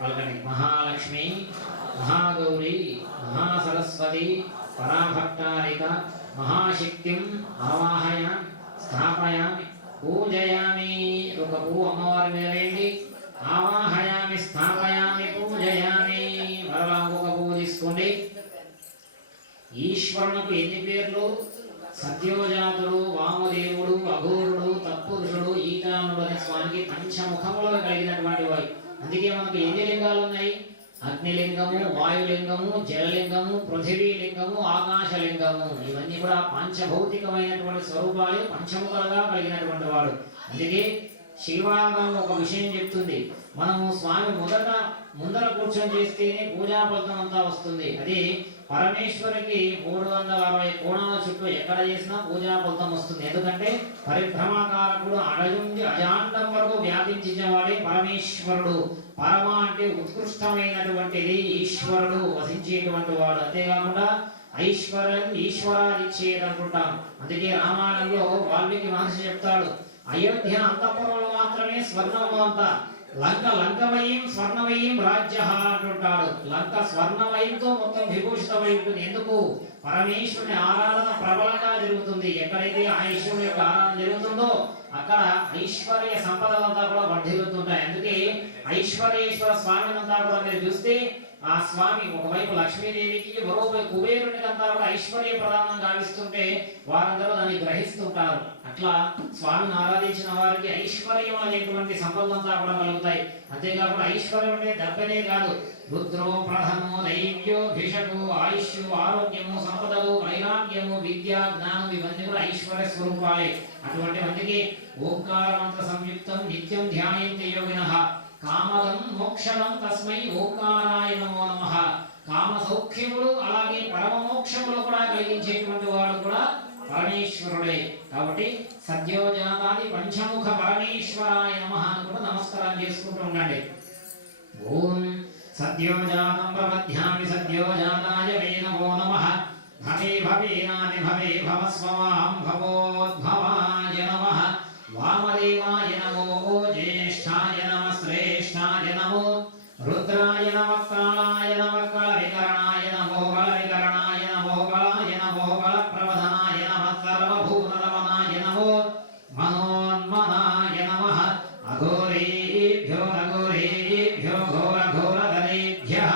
పలకని మహాలక్ష్మి, మహాగౌరి, మహాసరస్వతి, పరాభట్టారిక, మహాశక్తిం ఆవాహయామి, స్థాపయామి, పూజయామి. ఒక పువ్వు అమ్మవారి మీద వేయండి. ఆవాహయామి, స్థాపయామి, పూజయామి. మరలా ఒక పువ్వు తీసుకోండి. ఈశ్వరునికి ఎన్ని పేర్లు? సత్యోజాతుడు, వామదేవుడు, అఘోరుడు, తత్పురుషుడు, ఈశానుడు అనే స్వామికి పంచముఖములుగా కలిగినటువంటి వాడు. అందుకే మనకు ఎన్ని లింగాలు ఉన్నాయి? అగ్నిలింగము, వాయులింగము, జలలింగము, పృథివీలింగము, ఆకాశలింగము. ఇవన్నీ కూడా పంచభౌతికమైనటువంటి స్వరూపాలు, పంచముఖలుగా కలిగినటువంటి వాడు. అందుకే శివాగం ఒక విషయం చెప్తుంది, మనము స్వామి ముందర కూర్చొని చేస్తేనే పూజా ఫలితం అంతా వస్తుంది. అది పరమేశ్వరికి 360 కోణాల చుట్టూ ఎక్కడ చేసినా పూజా ఫలితం వస్తుంది. ఎందుకంటే పరిభ్రమాకారకుడు అడయుండి అజాండం వరకు వ్యాపించేవాడే పరమేశ్వరుడు. పరమ అంటే ఉత్కృష్టమైనటువంటిది ఈశ్వరుడు, వసించేటువంటి వాడు. అంతేకాకుండా ఐశ్వర్యం ఈశ్వరాదిచ్చేదంటుంటాం. అందుకే రామాయణంలో వాల్మీకి మహర్షి చెప్తాడు, అయోధ్య అంతఃపురంలో మాత్రమే స్వర్ణము అంత, లంకమయం స్వర్ణమయం రాజ్య అంటుంటాడు. లంక స్వర్ణమయంతో మొత్తం విభూషితమై ఉంటుంది. ఎందుకు? పరమేశ్వరుని ఆరాధన ప్రబలంగా జరుగుతుంది. ఎక్కడైతే ఆ ఈశ్వరుని యొక్క ఆరాధన జరుగుతుందో అక్కడ ఐశ్వర్య సంపదలంతా కూడా వర్ధిల్లుతుంటాయి. అందుకే ఐశ్వర్యేశ్వర స్వామిని అంతా కూడా మీరు చూస్తే ఆ స్వామి ఒకవైపు లక్ష్మీదేవికి, మరోవైపు కుబేరునికి అంతా కూడా ఐశ్వర్య ప్రదానం గావిస్తుంటే వారందరూ దాన్ని గ్రహిస్తుంటారు. అట్లా స్వామిని ఆరాధించిన వారికి ఐశ్వర్యం అనేటువంటి సంపదలంతా కూడా కలుగుతాయి. అంతేకాకుండా ఐశ్వర్యం అంటే డబ్బనే కాదు, రుద్రో ప్రధనో దైవ్యో భిషకు ఆయుష్ ఆరోగ్యము సంపదలు వైరాగ్యము విద్య జ్ఞానం ఇవన్నీ కూడా ఐశ్వర్య స్వరూపాలే. అటువంటి మందికి ఓంకార మంత్ర సంయుక్తం నిత్యం ధ్యాయంతి యోగినః కామదం మోక్షదం తస్మై ఓంకారాయ నమో నమః. కామ సౌఖ్యములు అలాగే పరమ మోక్షములు కూడా కలిగించేటువంటి వాడు కూడా పరమేశ్వరుడే. కాబట్టి సద్యోజాతాది పంచముఖ పరమేశ్వరాయ నమః అని కూడా నమస్కారం చేసుకుంటూ ఉండండి. ఓం సద్యోజాతం ప్రపద్యామి సద్యోజాతాయ మే నమో నమః. భవే భవేనాని భవే భవస్వమాం భవోద్భవాయ నమః. వామదేవాయ నమో జ్యేష్ఠాయ నమః శ్రేష్ఠాయ నమో రుద్రాయ నమః కాళాయ నమః కళవికరణాయ నమో బలవికరణాయ నమో బలాయ నమో బలప్రవధనాయ నమః సర్వభూతరమణాయ నమో మనోన్మనాయ నమః. అఘోరేభ్యో అఘోరేభ్యో ఘోరఘోరధరేభ్యః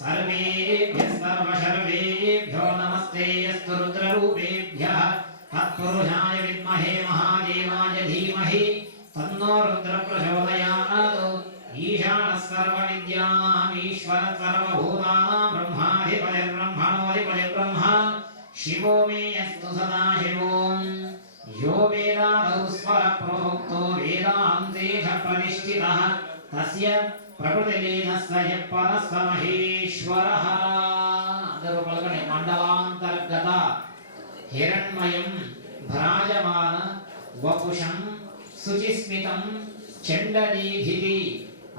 సర్వేభ్యః సర్వశర్వేభ్యో నమస్తేయస్తు రుద్రరూపేభ్యః. తత్పురుషాయ విద్మహే మహాదేవాయ ధీమహి తన్నో రుద్ర ప్రచోదయాత్. ఈశానః సర్వవిద్యానాం ఈశ్వర సర్వభూతానాం బ్రహ్మాధిపతిర్బ్రహ్మణోధిపతిర్బ్రహ్మ. శివో మే అస్తు సదాశివో. యో వేదాదౌ స్వర ప్రోక్తో వేదాంతేష ప్రతిష్ఠితః తస్య ప్రకృతిలీనస్య పరస్వ మహేశ్వరః. అందరూ పలకండి. మండలాంతర్గత హిరణ్మయం భ్రాజమాన వపుషం శుచిస్మితం చండదీధితి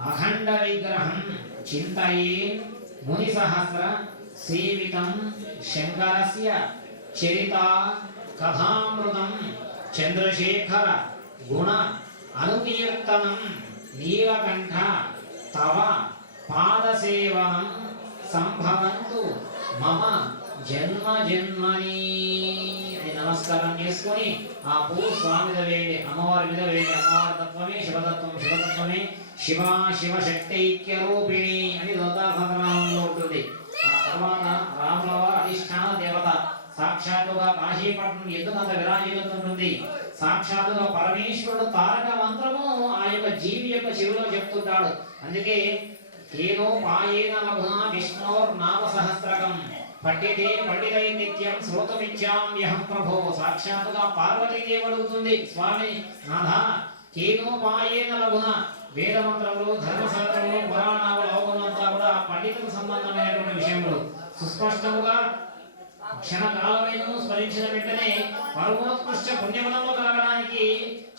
అఖండ విగ్రహం చింతయేన్ ముని సహస్ర సేవితం శంకరస్య చరితా కథామృతం చంద్రశేఖర గుణ అనుకీర్తనం నీలకంఠ తవ పాదసేవనం సంభవంతు మమ జన్మ జన్మని అని నమస్కారం చేసుకొని ఆ పువ్వు స్వామి మీద వేయండి, అమ్మవారి మీద వేయండి. అమ్మవారి తత్వమే శివతత్వం, శివతత్వమే శివ శివశక్తైక్య రూపిణి అని దొంతాసనామంలో ఉంటుంది. ఆ తర్వాత రాముల వారి అధిష్టాన దేవత సాక్షాత్తుగా కాశీపట్నం ఎందుకంత విరాజిల్లుతుంటుంది. సాక్షాత్తుగా పరమేశ్వరుడు తారక మంత్రము ఆ యొక్క జీవి యొక్క చెవిలో చెప్తుంటాడు. అందుకే ఏదో పాయేన లఘునా విష్ణోర్ నామ సహస్రకం పఠితే పండితై నిత్యం శ్రోతమిచ్చామ్యహం ప్రభో. సాక్షాత్తుగా పార్వతీదేవి అడుగుతుంది, స్వామి నాథ కేనోపాయేన లఘున. వేద మంత్రములు, ధర్మశాస్త్రములు, పురాణాలు, లోకమంతా కూడా పండితులకు సంబంధమైనటువంటి విషయములు సుస్పష్టముగా క్షణకాలమైనను స్మరించిన వెంటనే పరమోత్కృష్ట పుణ్యఫలము కలగడానికి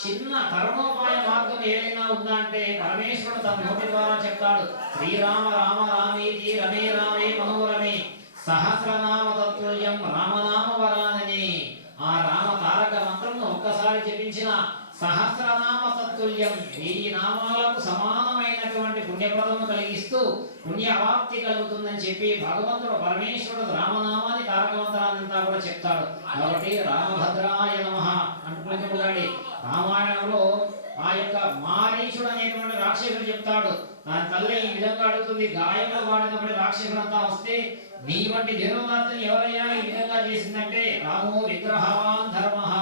చిన్న కర్మోపాయ మార్గం ఏదైనా ఉందా అంటే పరమేశ్వరుడు తన నోటి ద్వారా చెప్తాడు. శ్రీరామ రామ రామేతి రమే రామే మనోరమే సహస్రనామ తత్తుల్యం రామనామ వరానని. ఆ రామ తారక మంత్రంను ఒక్కసారి జపించిన సహస్రనామ తత్తుల్యం 1000 నామాలకు సమానమైనటువంటి పుణ్యప్రదము కలిగిస్తూ పుణ్య అవాప్తి కలుగుతుందని చెప్పి భగవంతుడు పరమేశ్వరుడు రామనామాన్ని తారక మంత్రాన్నంతా కూడా చెప్తాడు. కాబట్టి రామభద్రాయ నమః అంటున్నాడు. రామాయణంలో ఆ యొక్క మారీచుడు అనేటువంటి రాక్షసుడు చెప్తాడు. దాని తల్లి ఈ విధంగా అడుగుతుంది, గాయంలో వాడినప్పుడు రాక్షసులంతా వస్తే నీ వంటి ధీరోదాత్తని ఎవరయ్యా ఈ విధంగా చేసిందంటే రామో విగ్రహవాన్ ధర్మః.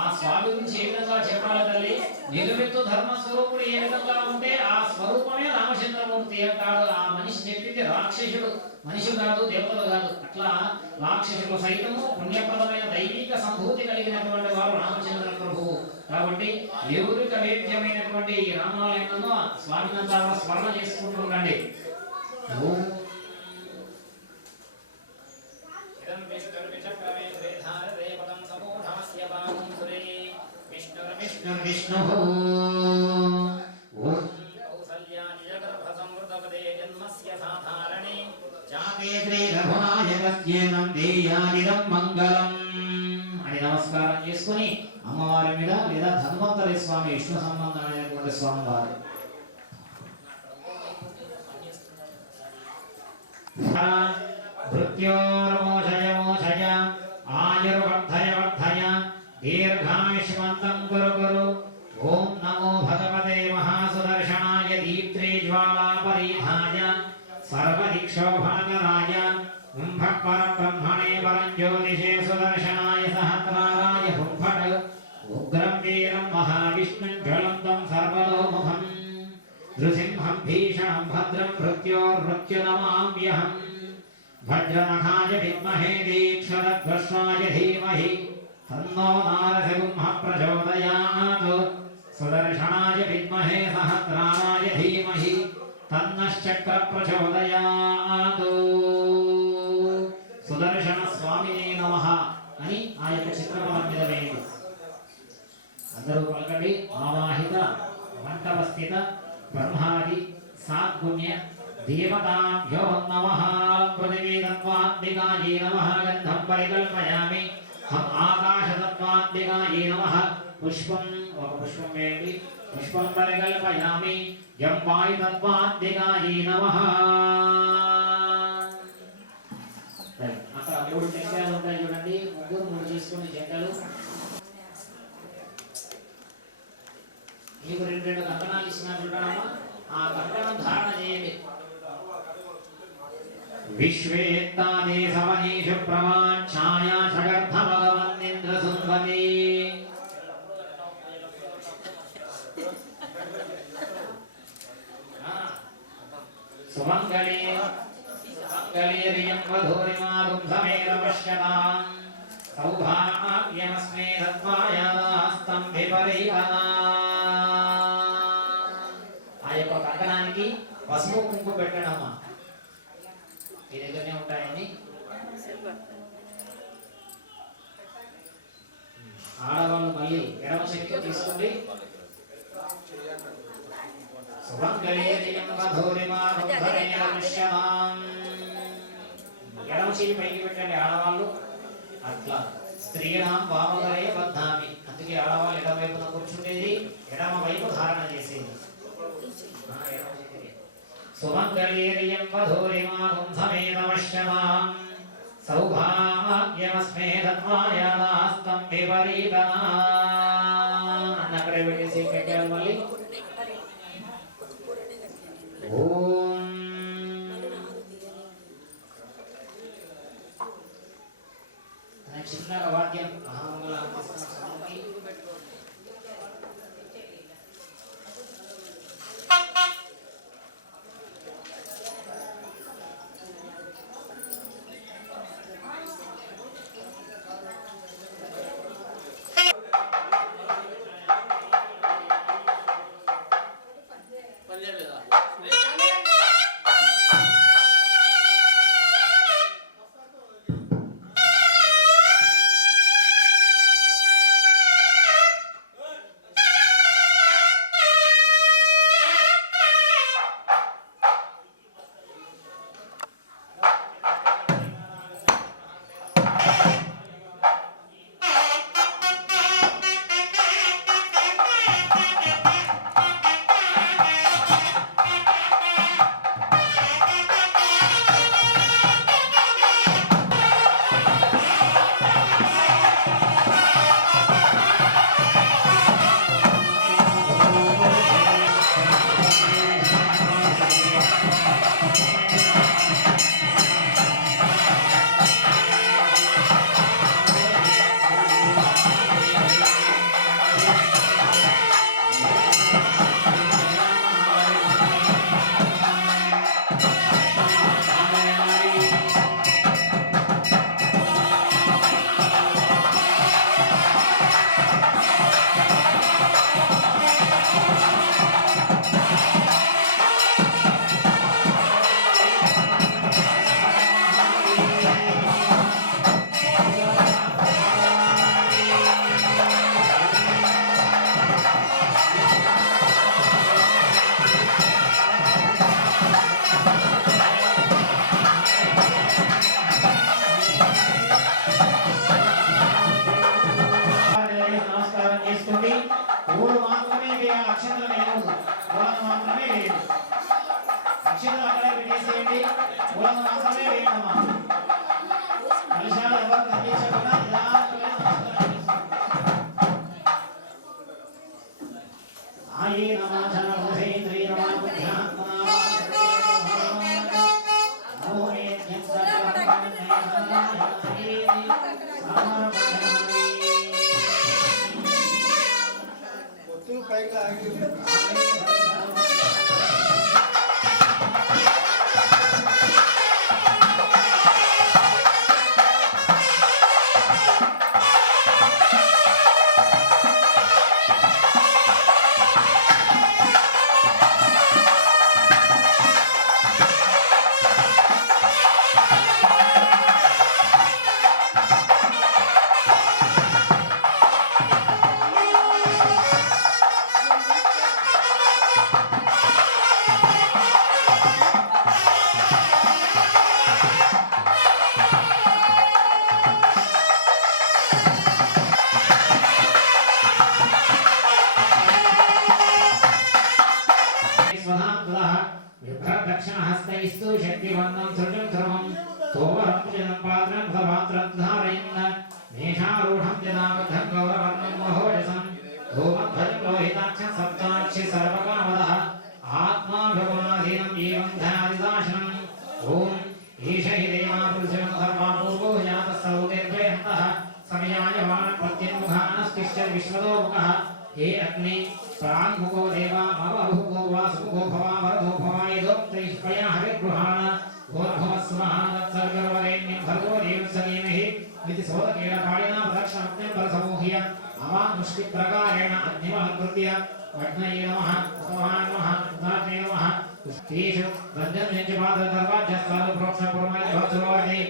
ఆ స్వామి గురించి ఏ విధంగా చెప్పాలి తల్లి? నిలువెత్తు ధర్మ స్వరూపుడు ఏ విధంగా ఉంటే ఆ స్వరూపమే రామచంద్రమూర్తి అంటాడు. ఆ మనిషి చెప్పింది రాక్షసుడు, మనిషి కాదు, దేవతలు కాదు. అట్లా రాక్షసులు సైతము పుణ్యప్రదమైన దైవిక సంభూతి కలిగినటువంటి వారు రామచంద్ర ప్రభువు. కాబట్టి ఎవరికి వేద్యమైనటువంటి ఈ రామాలయంలో స్వామినంతా స్మరణ చేసుకుంటూ ఉండండి. విష్ణుః ఓం కౌసల్యాని జగర్భసమృతపదే జన్మస్య సాధారణే జాతే శ్రీ రఘునాయకస్యేనం దేయానిదం మంగళం అని నమస్కారం చేసుకొని అమ్మవారి మీద లేదా ధన్వంతరి స్వామి విష్ణు సంబంధమైనటువంటి స్వామి వారు భృత్యోర్మోషయ మోషయ ఆయుర్వర్ధయ వర్ధయ దీర్ఘాయుష్మంతం కురు కురు. ఓం నమో భగవతే మహాసుదర్శనాయ దీప్త్రే జ్వాలాపరిధాయ సర్వదిక్షోభాగరాయ బ్రహ్మణే పరం జ్యోతిషే సుదర్శనాయ సహస్రారాయ హుంఫట్ ఉగ్రం వీరం మహావిష్ణుం జ్వలంతం సర్వతోముఖం నృసింహం భీషణం భద్రం మృత్యోర్మృత్యునమామ్యహం వజ్రనఖాయ విద్మహే దీక్షరధ్వస్వాయ ధీమహి తన్నో నారసింహ ప్రచోదయాత్ సుదర్శనాయ విద్మహే సహస్రారాయ ధీమహి తన్నశ్చక్ర ప్రచోదయాత్. సుదర్శన స్వామినే నమః అని ఆ యొక్క చిత్రపటం మీద వేయండి. అందరూ పలకండి. ఆవాహిత మంటపస్థిత బ్రహ్మాది సాద్గుణ్య దేవతాభ్యో నమః. పృథివీతత్వాత్మికాయే నమః. గంధం పరికల్పయామి. ఆకాశతత్వాత్మికాయే నమః. పుష్పం ఒక పుష్పం వేయండి. పుష్పం పరికల్పయామి. యం వాయుతత్వాత్మికాయే నమః. అక్కడ 3 జంటలు ఉంటాయి చూడండి. ముగ్గురు 3 చేసుకోండి జంటలు. మీకు 2 కంకణాలు ఇస్తున్నారు చూడమ్మా. ఆ కంకణం ధారణ చేయండి. విశ్వేత్తాదే సవనీషు ప్రమాఛాయా షగర్థ భగవన్నింద్ర సుందరి. సుమంగళే మంగళేరియం వధూరిమాగుం సమేత పశ్యతాం సౌభాగ్యమస్మే తత్వాయాస్తం విపరీతనా. ఆ యొక్క కంకణానికి పసుపు కుంకుమ పెట్టడమ్మా. మీ దగ్గరనే ఉంటాయని. ఆడవాళ్ళు మళ్ళీ ఎడమ చేతితో తీసుకోండి. ఎడమ చేయి పైకి పెట్టండి ఆడవాళ్ళు. అట్లా స్త్రీణాం వామగరే బద్ధామి. అందుకే ఆడవాళ్ళు ఎడమ వైపున కూర్చుండేది, ఎడమ వైపు ధారణ చేసేది. సుమంగళీర్యం వధూరిమాగుం సమేత పశ్యతాం సౌభాగ్యమస్మే తత్వాయాదాస్తం విపరీతనా. అక్కడే పెట్టేసి పెట్టారు మళ్ళీ. ఓం చిన్నగా వాద్యం మహామంగళ వేయకూడదు, పూలను మాత్రమే వేయండి. అక్షతలు అక్కడే పెట్టేసేయండి, పూలను మాత్రమే వేయండి అమ్మా. కలశాలు ఎవరు కనిపించకుండా నిదానంగా ఆయే నమః సర్వసేంద్రియ నమః బుద్ధ్యాత్మనా నమో నిత్యం ఒత్తులు పైకి ఆగి दक्षिणहस्तैस्तु शक्तिवन्नं सृजं ध्रुवं तोवरं जनं पात्रं भवात्रं धारयन् मेषारूढं जनावधं गौरवर्णं महोजसं धूमध्वजं लोहिताक्षं सप्ताक्षि सर्वकामदः आत्माभिमाधीनं एवं ध्यादिदाशनम् ॐ ईश हि देवापुरुषं धर्मापूर्वो जातः सर्वदेर्भयन्तः समयाय वानप्रत्यन्मुखानस्तिश्च विश्वतोमुखः हे अग्नि प्राङ्मुखो देवा मवभुको वासुमुखो भवामरथो भवायदोक्तैष्पया हरिगृहाण भोर्भवस्वहानत्सर्गर्वरेण्यं भर्गो देवसनेमहि इति सोदकेन पाणिना प्रदक्षिणमग्नं परसमूह्य अवामुष्टिप्रकारेण अग्निमहङ्कृत्य अग्नये नमः उत्तमाय नमः उदात्ते नमः तेषु बन्धनं च पाददर्वाजस्वालप्रोक्षपुरमाय भवत्सुरोवति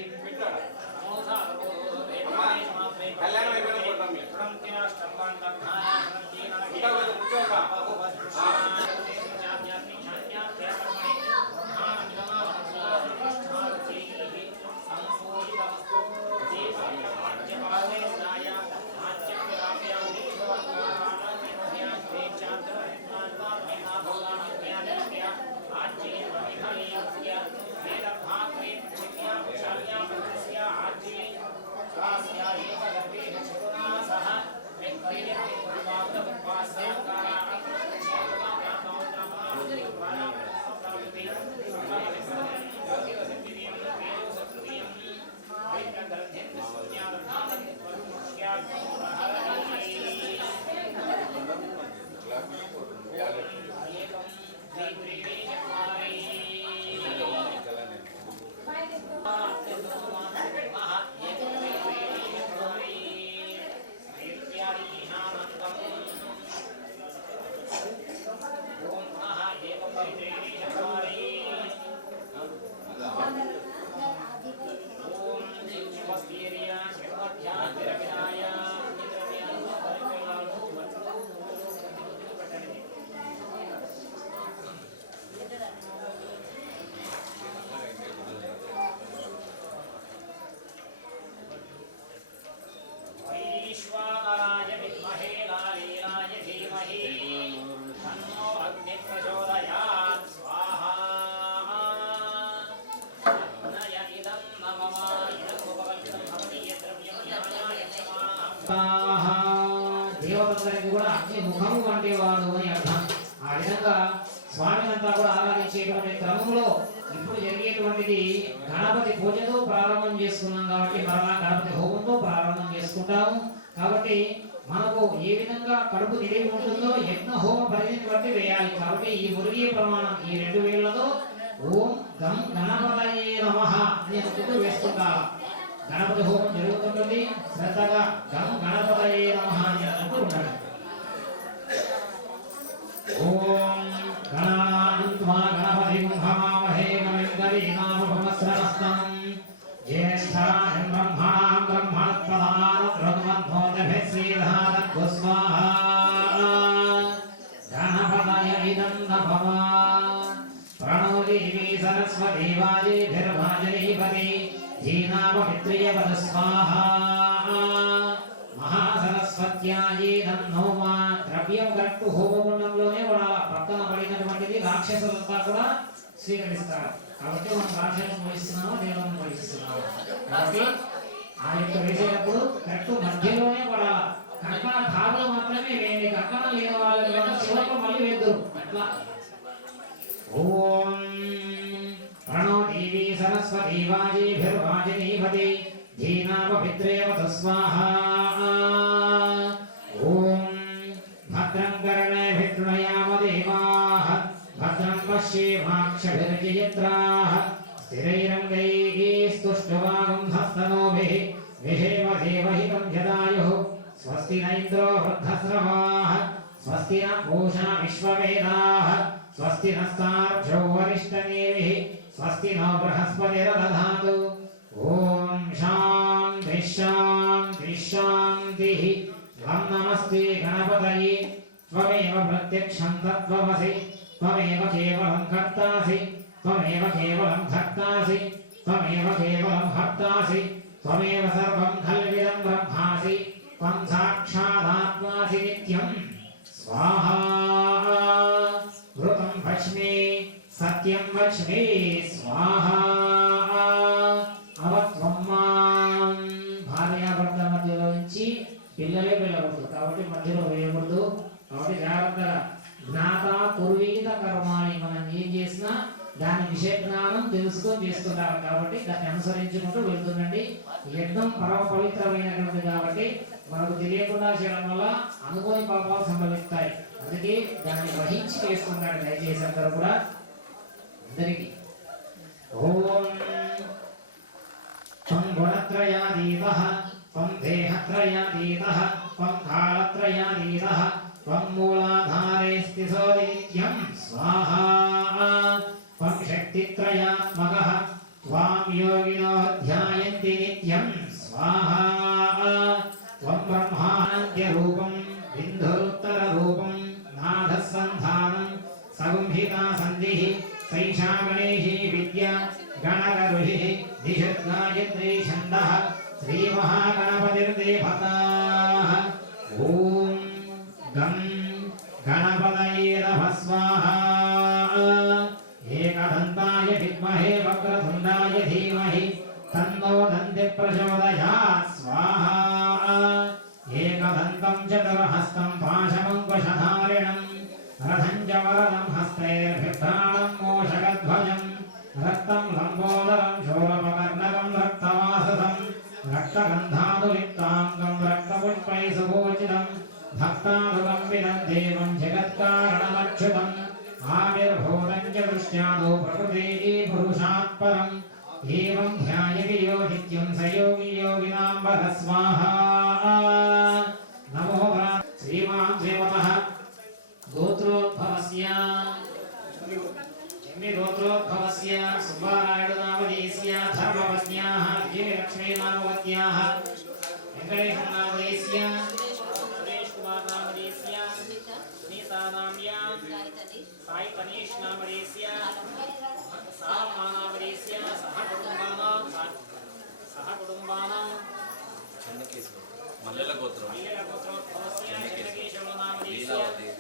దేవతలందరికీ కూడా అగ్ని ముఖము వంటి వాడు అని అర్థం. ఆ విధంగా స్వామినంతా కూడా ఆరాధించేటువంటి క్రమంలో ఇప్పుడు జరిగేటువంటిది గణపతి పూజతో ప్రారంభం చేసుకున్నాం కాబట్టి మరలా గణపతి హోమంతో ప్రారంభం చేసుకుంటాము. కాబట్టి మనకు ఏ విధంగా కడుపు తిరిగి ఉంటుందో యజ్ఞ హోమ పరిధిని బట్టి వేయాలి. కాబట్టి ఈ మురుగీ ప్రమాణం ఈ 2 వేళ్లతో ఓం గం గణపతయే నమః అని అనుకుంటూ వేసుకుంటాం. గణపతి హోమం జరుగుతుంటుంది. శ్రద్ధగా గం గణపతయే నమః అని అనుకుంటూ ఉండాలి. ఓం గణానాన్త్వా గణపతిం హవామహే కవిం కవీనాముపమస్రవస్తమం జ్యేష్ఠాయం బ్రహ్మణాం బ్రహ్మణస్పదాన్ బ్రహ్మధ్వోజభిः శ్రీధాతగ్గు స్వాహా గణపతయ ఇదం నమః ప్రణో దేవీ సరస్వతీ వాజేభిర్వాజనీపతి ధీనాపవిత్రియపద స్వాహా మహాసరస్వత్యాయేదం నోమా ద్రవ్యం కరెక్ట్ హోమగుండంలోనే వాడాల. పక్కన పడినటువంటిది రాక్షసులంతా కూడా స్వీకరిస్తారు. కాబట్టి మనం రాక్షసులను వహిస్తున్నామో దేవులను వహిస్తున్నాము. కాబట్టి ఆ యొక్క వేసేటప్పుడు కరెక్ట్ మధ్యలోనే పడాల. కంకణ ధారులు మాత్రమే వేయండి. కంకణం లేని వాళ్ళకి చివరికి మళ్ళీ వేద్దు అట్లా. ఓం ప్రణో దేవి సరస్వతి వాజీభిర్వాజినీపతి ధీనావభిద్రేవ తస్వాహా. ఓం భద్రం కర్ణేభిర్ణయామ దేవాః భద్రం పశ్యేమాక్షభిర్జయత్రాః స్థిరైరంగైः స్తుష్టువాగుంహస్తనోభిः విషేమ దేవహితం జదాయుః. స్వస్తి న ఇంద్రో వృద్ధస్రవాः స్వస్తి న పూషా విశ్వవేదాः స్వస్తి నస్తార్క్ష్యో వరిష్టనేమిః స్వస్తి నో బృహస్పతిర్దధాతు. ఓం శాంతి శాంతి శాంతిః. వం నమస్తే గణపతయే త్వమేవ ప్రత్యక్షం తత్వమసి త్వమేవ కేవలం కర్తాసి త్వమేవ కేవలం భక్తాసి త్వమేవ కేవలం భక్తాసి త్వమేవ సర్వం ఖల్విదం బ్రహ్మాసి త్వం సాక్షాదాత్మాసి నిత్యం. స్వాహా. వృతం భక్ష్మే సత్యం వక్ష్మే స్వాహా. అవత్వం మాం. భార్యాభర్త మధ్యలో నుంచి పిల్లలే వెళ్ళకూడదు కాబట్టి మధ్యలో వేయకూడదు. కాబట్టి జాగ్రత్తగా జ్ఞాత పూర్వీత కర్మాన్ని మనం ఏం చేసినా దాని విషయ జ్ఞానం తెలుసుకొని చేస్తున్నారు. కాబట్టి దాన్ని అనుసరించుకుంటూ వెళ్తుందండి. యజ్ఞం పరమ పవిత్రమైనటువంటి కాబట్టి మనకు తెలియకుండా చేయడం వల్ల అనుకోని పాపాలు సంభవిస్తాయి. అందుకే దాన్ని వహించి చేస్తున్నాడు. దయచేసి అందరూ కూడా అందరికీ ఓం త్వం గుణత్రయాదీతః త్వం దేహత్రయాదీతః త్వం కాలత్రయాదీతః త్వం మూలాధారేస్తి నిత్యం. స్వాహా. త్వం శక్తిత్రయాత్మకః త్వాం యోగినో ధ్యాయంతి నిత్యం. స్వాహా. త్వం బ్రహ్మాంత్యరూపం బిందురుత్తరరూపం నాథసంధానం సగుంభితా సంధిః సైషా గణేశీ విద్య గణగరుః నిషద్గాయత్రీ ఛందః శ్రీమహాగణపతిర్దేవతాః. ఓం గం గణపతయే నమః. స్వాహా. ఏకదంతాయ విద్మహే వక్రతుండాయ ధీమహి తన్నో దంతి ప్రచోదయాత్. స్వాహా. ఏకదంతం చతుర్హస్తం పాశమంకుశధారిణం రథం చ వరదం హస్తైర్భిభ్రాణం మూషకధ్వజం రక్తం లంబోదరం శూలపకర్ణకం రక్తవాససం రక్తగంధానులిప్తాంగం రక్తపుష్పై సుభూషితం భక్తానుకంబినం దేవం జగత్కారణమచ్యుతం ఆవిర్భూతం చ దృశ్యాదో ప్రకృతే పురుషాత్ పరం ఏవం ధ్యాయతి యో నిత్యం స యోగి యోగినాం వర. స్వాహా. నమో శ్రీమాన్ దేవతః గోత్రోద్భవస్య గోత్రోద్భవస్య సుబ్బారాయుడు నామధేయస్య ధర్మపత్న్యాః విజయలక్ష్మీ నామవత్యాః వెంకటేశం నామధేయస్య సురేష్ కుమార్ నామధేయస్య సునీతా నామ్యాం సాయి తనీష్ నామధేయస్య సారమ్మా నామధేయస్య సహ కుటుంబానాం మల్లెల గోత్రం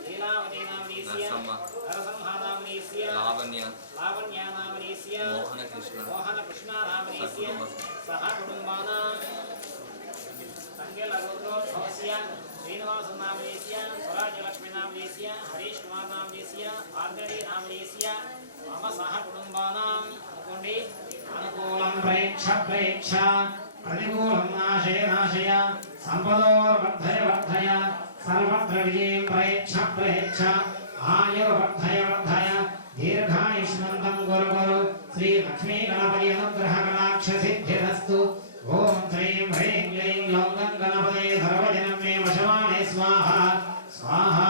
లీలావతి నరసమ్మ లావణ్య మోహన కృష్ణ సహ కుటుంబానాం సంఖ్యల గోత్రోద్భవస్య శ్రీనివాస నామధేయస్య స్వరాజ్యలక్ష్మి నామధేయస్య హరీష్ కుమార్ నామధేయస్య ఆర్గడి నామధేయస్య మమ సహ కుటుంబానాం. అనుకోండి. అనుకూలం ప్రేక్ష ప్రేక్ష ప్రతికూలం నాశయ నాశయ సంపదోర్వర్ధయ వర్ధయ సర్వత్ర విజయం ప్రేక్ష ప్రేక్ష ఆయుర్వర్ధయ వర్ధయ దీర్ఘాయుష్మంతం గురు గురు. శ్రీ లక్ష్మీ గణపతి అనుగ్రహ కటాక్ష సిద్ధిరస్తు. ఓం శ్రీం హ్రీం క్లీం లౌంగం గణపతే సర్వజనం మే వశమానే. స్వాహా. స్వాహా.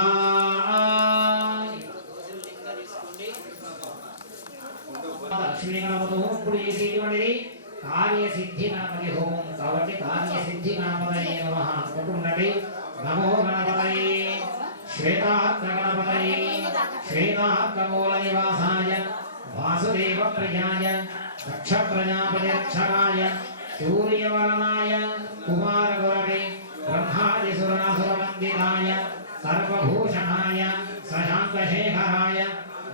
లక్ష్మీ గణపతి ఇప్పుడు చేసేటువంటిది కార్యసిద్ధి గణపతి హోమం కాబట్టి కార్యసిద్ధి గణపతయే నమః అనుకుంటుండండి. నమో గణపతయే శ్వేతార్క గణపతయే శ్వేతార్కమూల నివాసాయ వాసుదేవ ప్రియాయ దక్ష ప్రజాపతి రక్షకాయ సూర్యవరణాయ కుమార గురవే బ్రహ్మా सर्वासुरवन्दिताय सर्वभूषणाय शशाङ्कशेखराय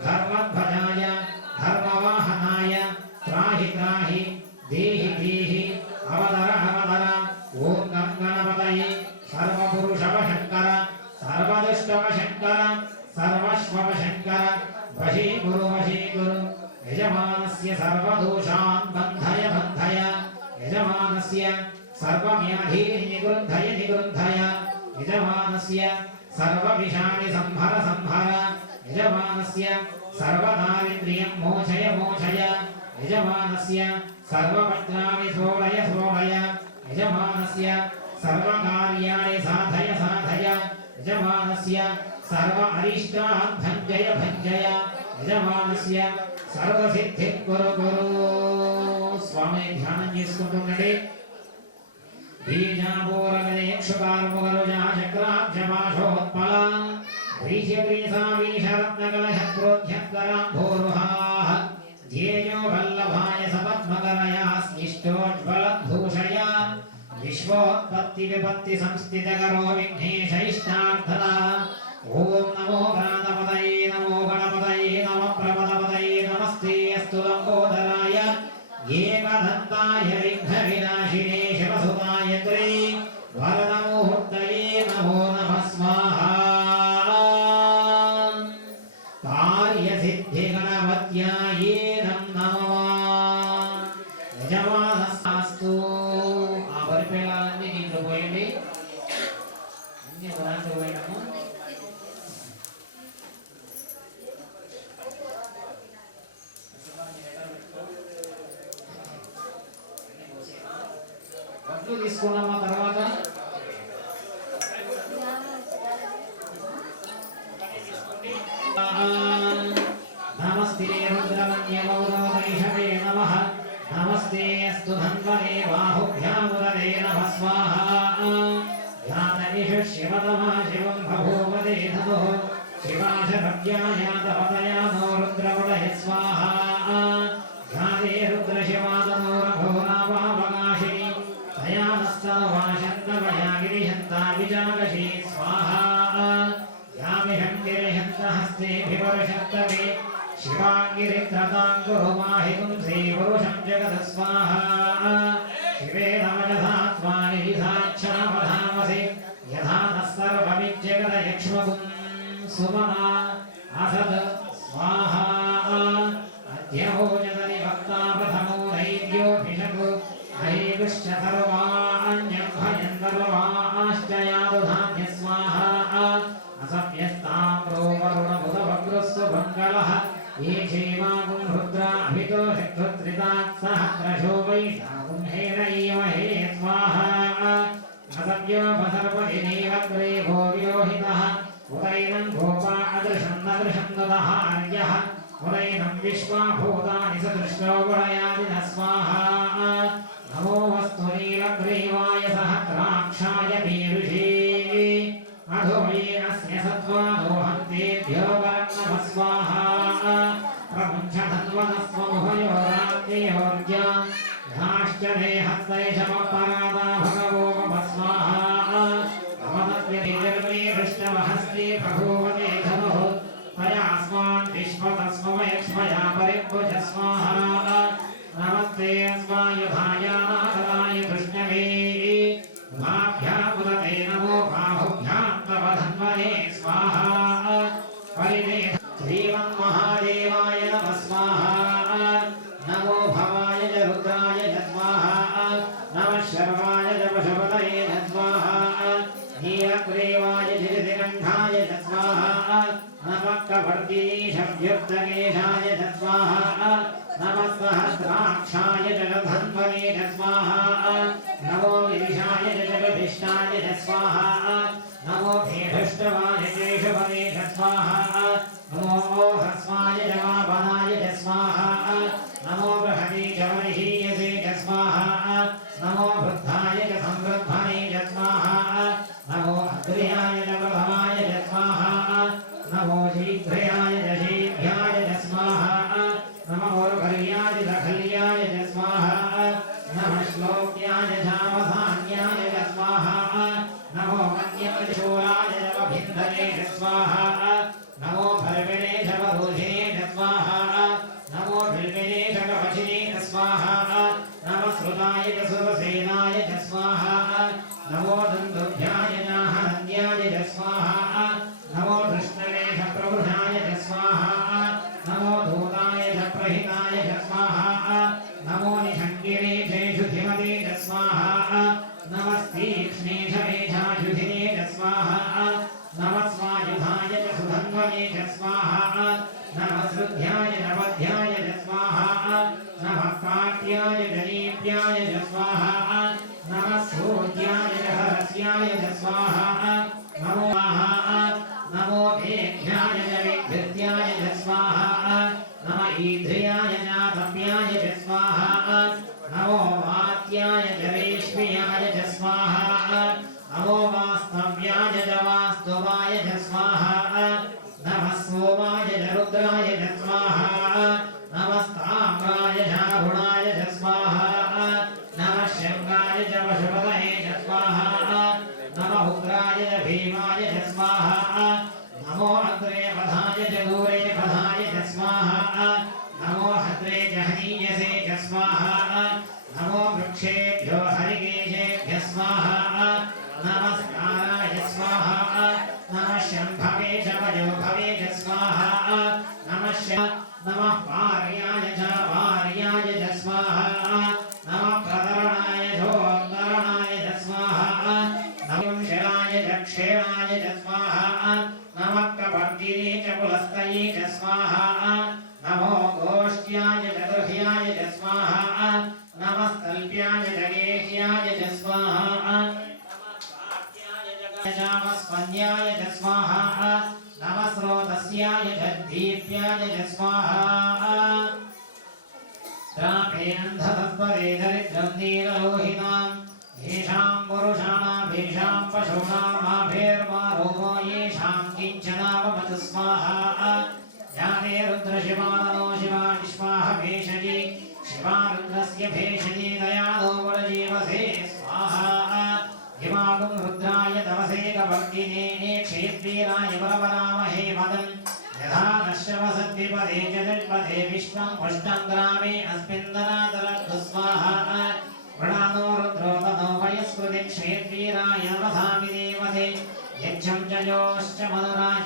धर्मध्वजाय धर्मवाहनाय त्राहि त्राहि देहि देहि अवतर अवतर ॐ गणपतये सर्वपुरुषवशङ्कर सर्वदुष्टवशङ्कर सर्वश्ववशङ्कर वशीकुरु यजमानस्य सर्वदोषान् बन्धय बन्धय यजमानस्य सर्वव्याधीनि निगृन्धय यजमानस्य सर्वविषाणि संहर यजमानस्य सर्वदारिद्र्यं मोचय यजमानस्य सर्ववज्राणि सोडय यजमानस्य सर्वकार्याणि साधय यजमानस्य सर्व अरिष्टान् भञ्जय यजमानस्य सर्वसिद्धिं कुरु स्वामी ध्यानं చేసుకుంటుండండి बीजापूरगणेक्षुकार्मुगरुजा चक्राब्जपाशोत्पला व्रीह्यग्रीसावीशरत्नकलशक्रोध्यत्कराम्भोरुहाः ध्येयो वल्लभाय सपद्मकरया स्निष्टोज्ज्वलद्भूषया विश्वोत्पत्तिविपत्तिसंस्थितकरो विघ्नेशैष्टार्थदा ॐ नमो गणपतये नमः प्रपदपतये नमस्ते अस्तु लम्बोदराय एकदन्ताय विघ्नविनाशिने शिवसुताय त्रे वरदमुहूर्तये नमो नमः स्वाहा कार्यसिद्धिगणपत्याये नमः यजमानस्तास्तु ఆ పరిపేలాన్ని దీంట్లో పోయండి అన్ని దాంట్లో పోయడము వడ్లు తీసుకున్నామా తర్వాత నమస్తే రుద్రమన్యమౌరోధైషవే నమః నమస్తే అస్తు ధన్వనే బాహుభ్యాముదరే నమః స్వాహా ధ్యాననిషు శివతమా శివం బభూవదే నమః శివాశభ్యాయాతపదయానో రుద్రముడయ స్వాహా ధ్యానే రుద్రశివాదనో రఘోరావావగాశిని తయానస్తవాశన్నవయాగిరిహంతా విజాగశీ స్వాహా యామిహం గిరిహంతహస్తేభివర్షత్తమే शिवाङ्गिरित्रताङ्गुरुमाहितुं श्रीपुरुषं जगत् स्वाहा शिवे नमजधात्मानि विधाक्षरमधामसि यथा नः सर्वमिज्जगदयक्ष्मगुं सुमना असद स्वाहा अद्यभोजदनि वक्ता प्रथमो नैद्योऽभिषक् अहेगुश्च सर्वाण्यभयन्दर्वाश्च यादुधान्य स्वाहा असभ्यस्ताम्रो वरुणमुदवग्रस्व मङ्गलः ये क्षेमागुं रुद्राभितो षट्रुत्रितात् सहस्रशो वैशागुं हेरैवहे स्वाहा असव्योपसर्पदिनेवग्रे भोव्योहितः उदैनं गोपा अदृशं नदृशं ददः आर्यः उदैनं विश्वाभूतानि सदृष्टो गुणयादिनः स्वाहा नमो वस्तु नीलग्रीवाय सहस्राक्षाय मीरुषे अधो ये अस्य सत्त्वादोहन्तेभ्यो वरन्नमः स्वाहा प्रमुञ्चधन्वनस्वमुभयोरात्मेयोर्ज्ञा ध्याश्च देहस्तैषमपरादा भगवो मम स्वाहा अवदत्व्यतिर्मे हृष्टवहस्ते बभूवते धनुः तयास्मान् विश्वतस्मयक्ष्मया परिभुज स्वाहा नमस्ते अस्मायुधायानाथराय कृष्णवे उभाभ्यामुदते नमो बाहुभ्यां तव धन्वने स्वाहा परिवेश श्रीमन्महादेवाय नमः स्वाहा नमो भवाय च रुद्राय च स्वाहा नमः शर्वाय च पशुपतये च स्वाहा नीलग्रीवाय च जतिकण्ठाय च स्वाहा नमः कपर्दीशभ्युक्तकेशाय च स्वाहा नमः सहस्राक्षाय च धन्वने च स्वाहा नमो विदिशाय च जगदिष्टाय च स्वाहा नमो भेषष्टवाय केशवने च स्वाहा नमो ह्रस्वाय च वामनाय च स्वाहा नमो बृहती च महीयसे च स्वाहा नमो वृद्धाय च संवृद्धने च स्वाहा नमो अग्र्याय च प्रथमाय च स्वाहा नमो शीघ्रयाय च शीघ्राय च स्वाहा नमो ऊर्ध्वर्याय च खल्याय च स्वाहा नमः श्लोक्याय च अवधान्याय च स्वाहा नमो मन्यः श्रुध्याय नवध्याय च स्वाहा नमः काट्याय च नीप्याय च स्वाहा नमः सूर्याय च हरस्याय च स्वाहा नमो नमो भेभ्याय च विघृत्याय च स्वाहा नमः ईध्र्याय च तप्याय च स्वाहा नमो वात्याय च रेश्म्याय च स्वाहा नमो वास्तव्याय च वास्तवाय च स्वाहा नमः सोमाय च रुद्राय च स्वाहा नमस्ताम्राय च अरुणाय च स्वाहा नमः शर्वाय च पशुपतये च स्वाहा नमः उग्राय च भीमाय च स्वाहा नमो अग्रे पधाय च दूरे पधाय च स्वाहा नमो हद्रे च हनीयसे च स्वाहा नमो वृक्षेभ्यो हरिकेशेभ्यः स्वाहा नमस्काराय स्वाहा नमः शम्भवे च वयोभवे च स्वाहा नमः पार्याय च वार्याय च स्वाहा नमः प्रतरणाय चोत्तरणाय च स्वाहा नमः शिराय च क्षेणाय च स्वाहा नमः कपर्दिने च पुलस्तये च स्वाहा नमो गोष्ट्याय च गृह्याय च स्वाहा नमस्तल्प्याय च गेह्याय च स्वाहा नमस्पन्याय च स्वाहा नमः स्रोतस्याय च दीप्याय च स्वाहा द्रापेऽन्धतत्परे दरिद्रं दीनलोहिताम् येषां पुरुषाणाभीषां पशूनामाभिर्मा रोगो येषां किञ्चनावमतु स्वाहा ज्ञाने रुद्रशिवाननो शिवा विश्वाह भेषजी शिवा रुद्रस्य भेषजी दयालो वरजीवसे स्वाहा हिमागुं रुद्राय तवसे कवर्गिने क्षेत्रीराय वरवरामहे मदन् यथा नश्यवसद्विपदे चतुष्पदे विश्वं पुष्टं ग्रामे अस्मिन्दनादरद्धु स्वाहा प्रणो रुद्रो तनो वयस्कृति क्षेत्रीराय वधामि देवते यज्ञं च योश्च मनुराय